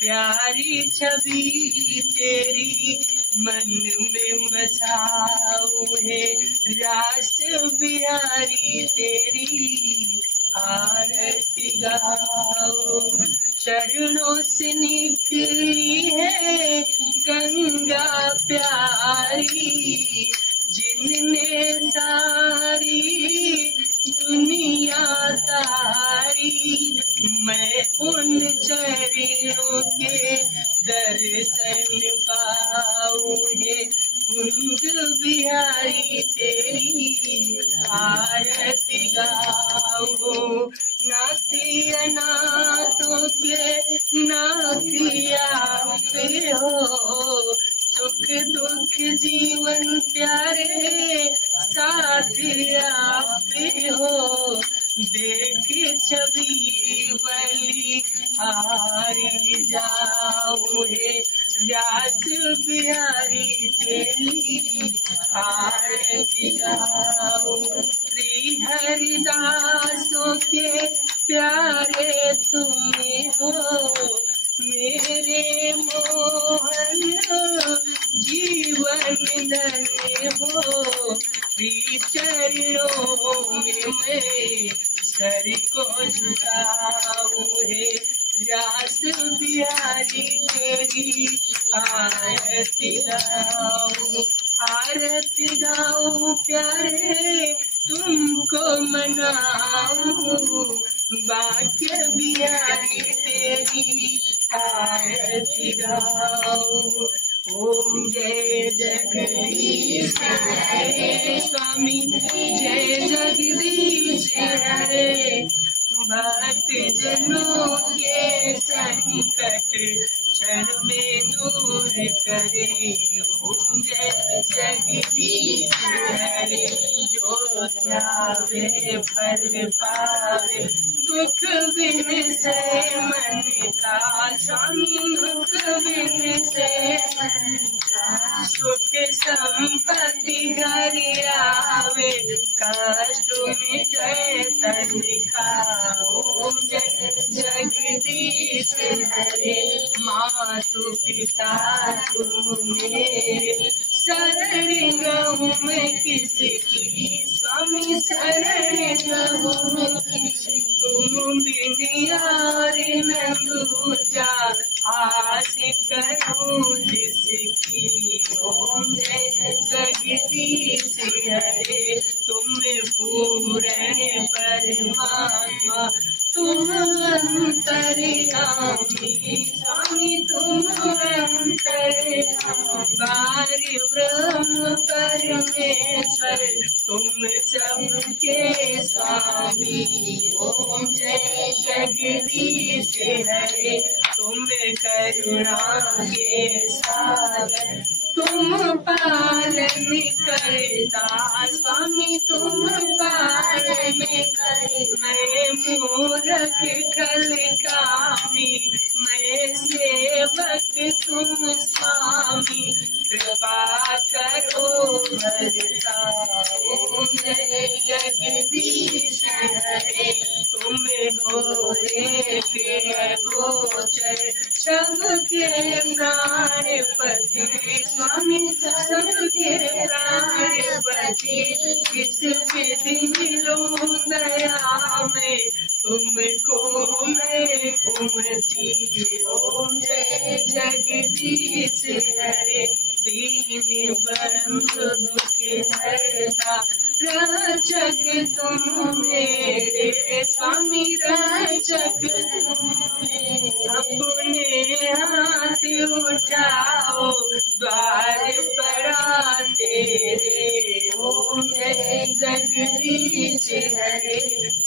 प्यारी छवि तेरी मन में बसाओ है रास बिहारी तेरी आरती गाओ चरणों से निकली है गंगा प्यारी जिनने सारी दुनिया तारी मैं उन चरणों के दर्शन पाऊं है कुंज बिहारी तेरी आरती गाओ नाती अनाथों के नातिया पे हो सुख दुख जीवन प्यारे साथ आप हो देख छवि बलि हारी जाऊं है व्यास बिहारी तेरी आरती गाओ श्री हरिदासों के प्यारे तुम्हें हो मेरे मोहन जीवन धन्य हो चरणों में मैं सर को झुकाऊं है व्यास बिहारी तेरी आरती गाओ प्यारे तुमको मनाऊं बाके बिहारी तेरी आरती गाओ ओम जय जगदीश हरे स्वामी जय जगदीश हरे भक्त जनों के संकट क्षण में दूर करे ओम जय जगदीश हरे जो ध्यावे फल पावे दुख बिन से मन का स्वामी दुख बिन से सुख संपत्ति घर आवे कष्ट में जय तनिका ओम जय जगदीश हरे मातु पिता तुम्हें शरण गहूँ मैं किसकी स्वामी शरण गहूँ मैं किसकी तुम बिन यार न दूजा आस करूँ जिसकी ओम जय जगदीश हरे तुम पूर्ण परमात्मा तुम अंतर्यामी स्वामी तुम अंतर्यामी पार ब्रह्म परमेश्वर तुम सबके स्वामी ओम जय जगदीश हरे तुम करुणा के सागर तुम पालन करता स्वामी तुम पालन करता मैं मूर्ख खल कामी मैं सेवक तुम स्वामी कृपा करो भरता ओम जय जगदीश हरे तुम हो एक गोचर सबके प्राणपति स्वामी सबके प्राणपति किस विधि मिलो दया में तुमको मैं तुम मेरे स्वामी रक्षक अपने हाथ उठाओ द्वार पर तेरे ओम जय जगदीश हरे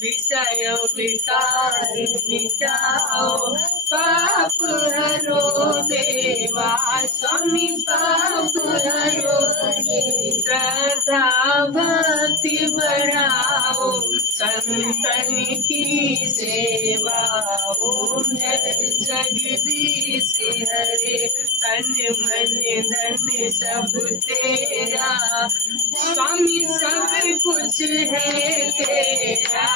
विषय विकार मिटाओ पाप हरो देवा स्वामी पाप हरो श्रद्धा भक्ति बढ़ाओ संतन की सेवा ओम जय जगदीश हरे तन मन धन सब तेरा स्वामी सब कुछ है तेरा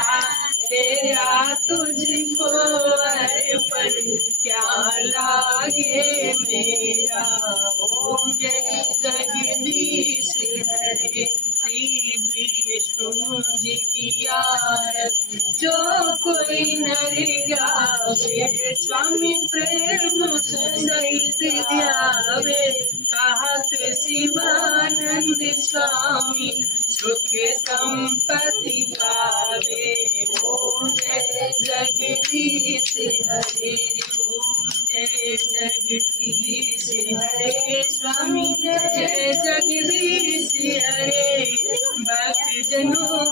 तेरा तुझको अर्पण क्या लागे मेरा ओम जय जगदीश हरे श्री विष्णु जी की आरती जो कोई नर गावे स्वामी प्रेम सहित ध्यावे कहत शिवानंद स्वामी सुख संपत्ति पावे ओम जय जगदीश हरे ओम जय जगदीश हरे स्वामी जय जगदीश हरे भक्त जनों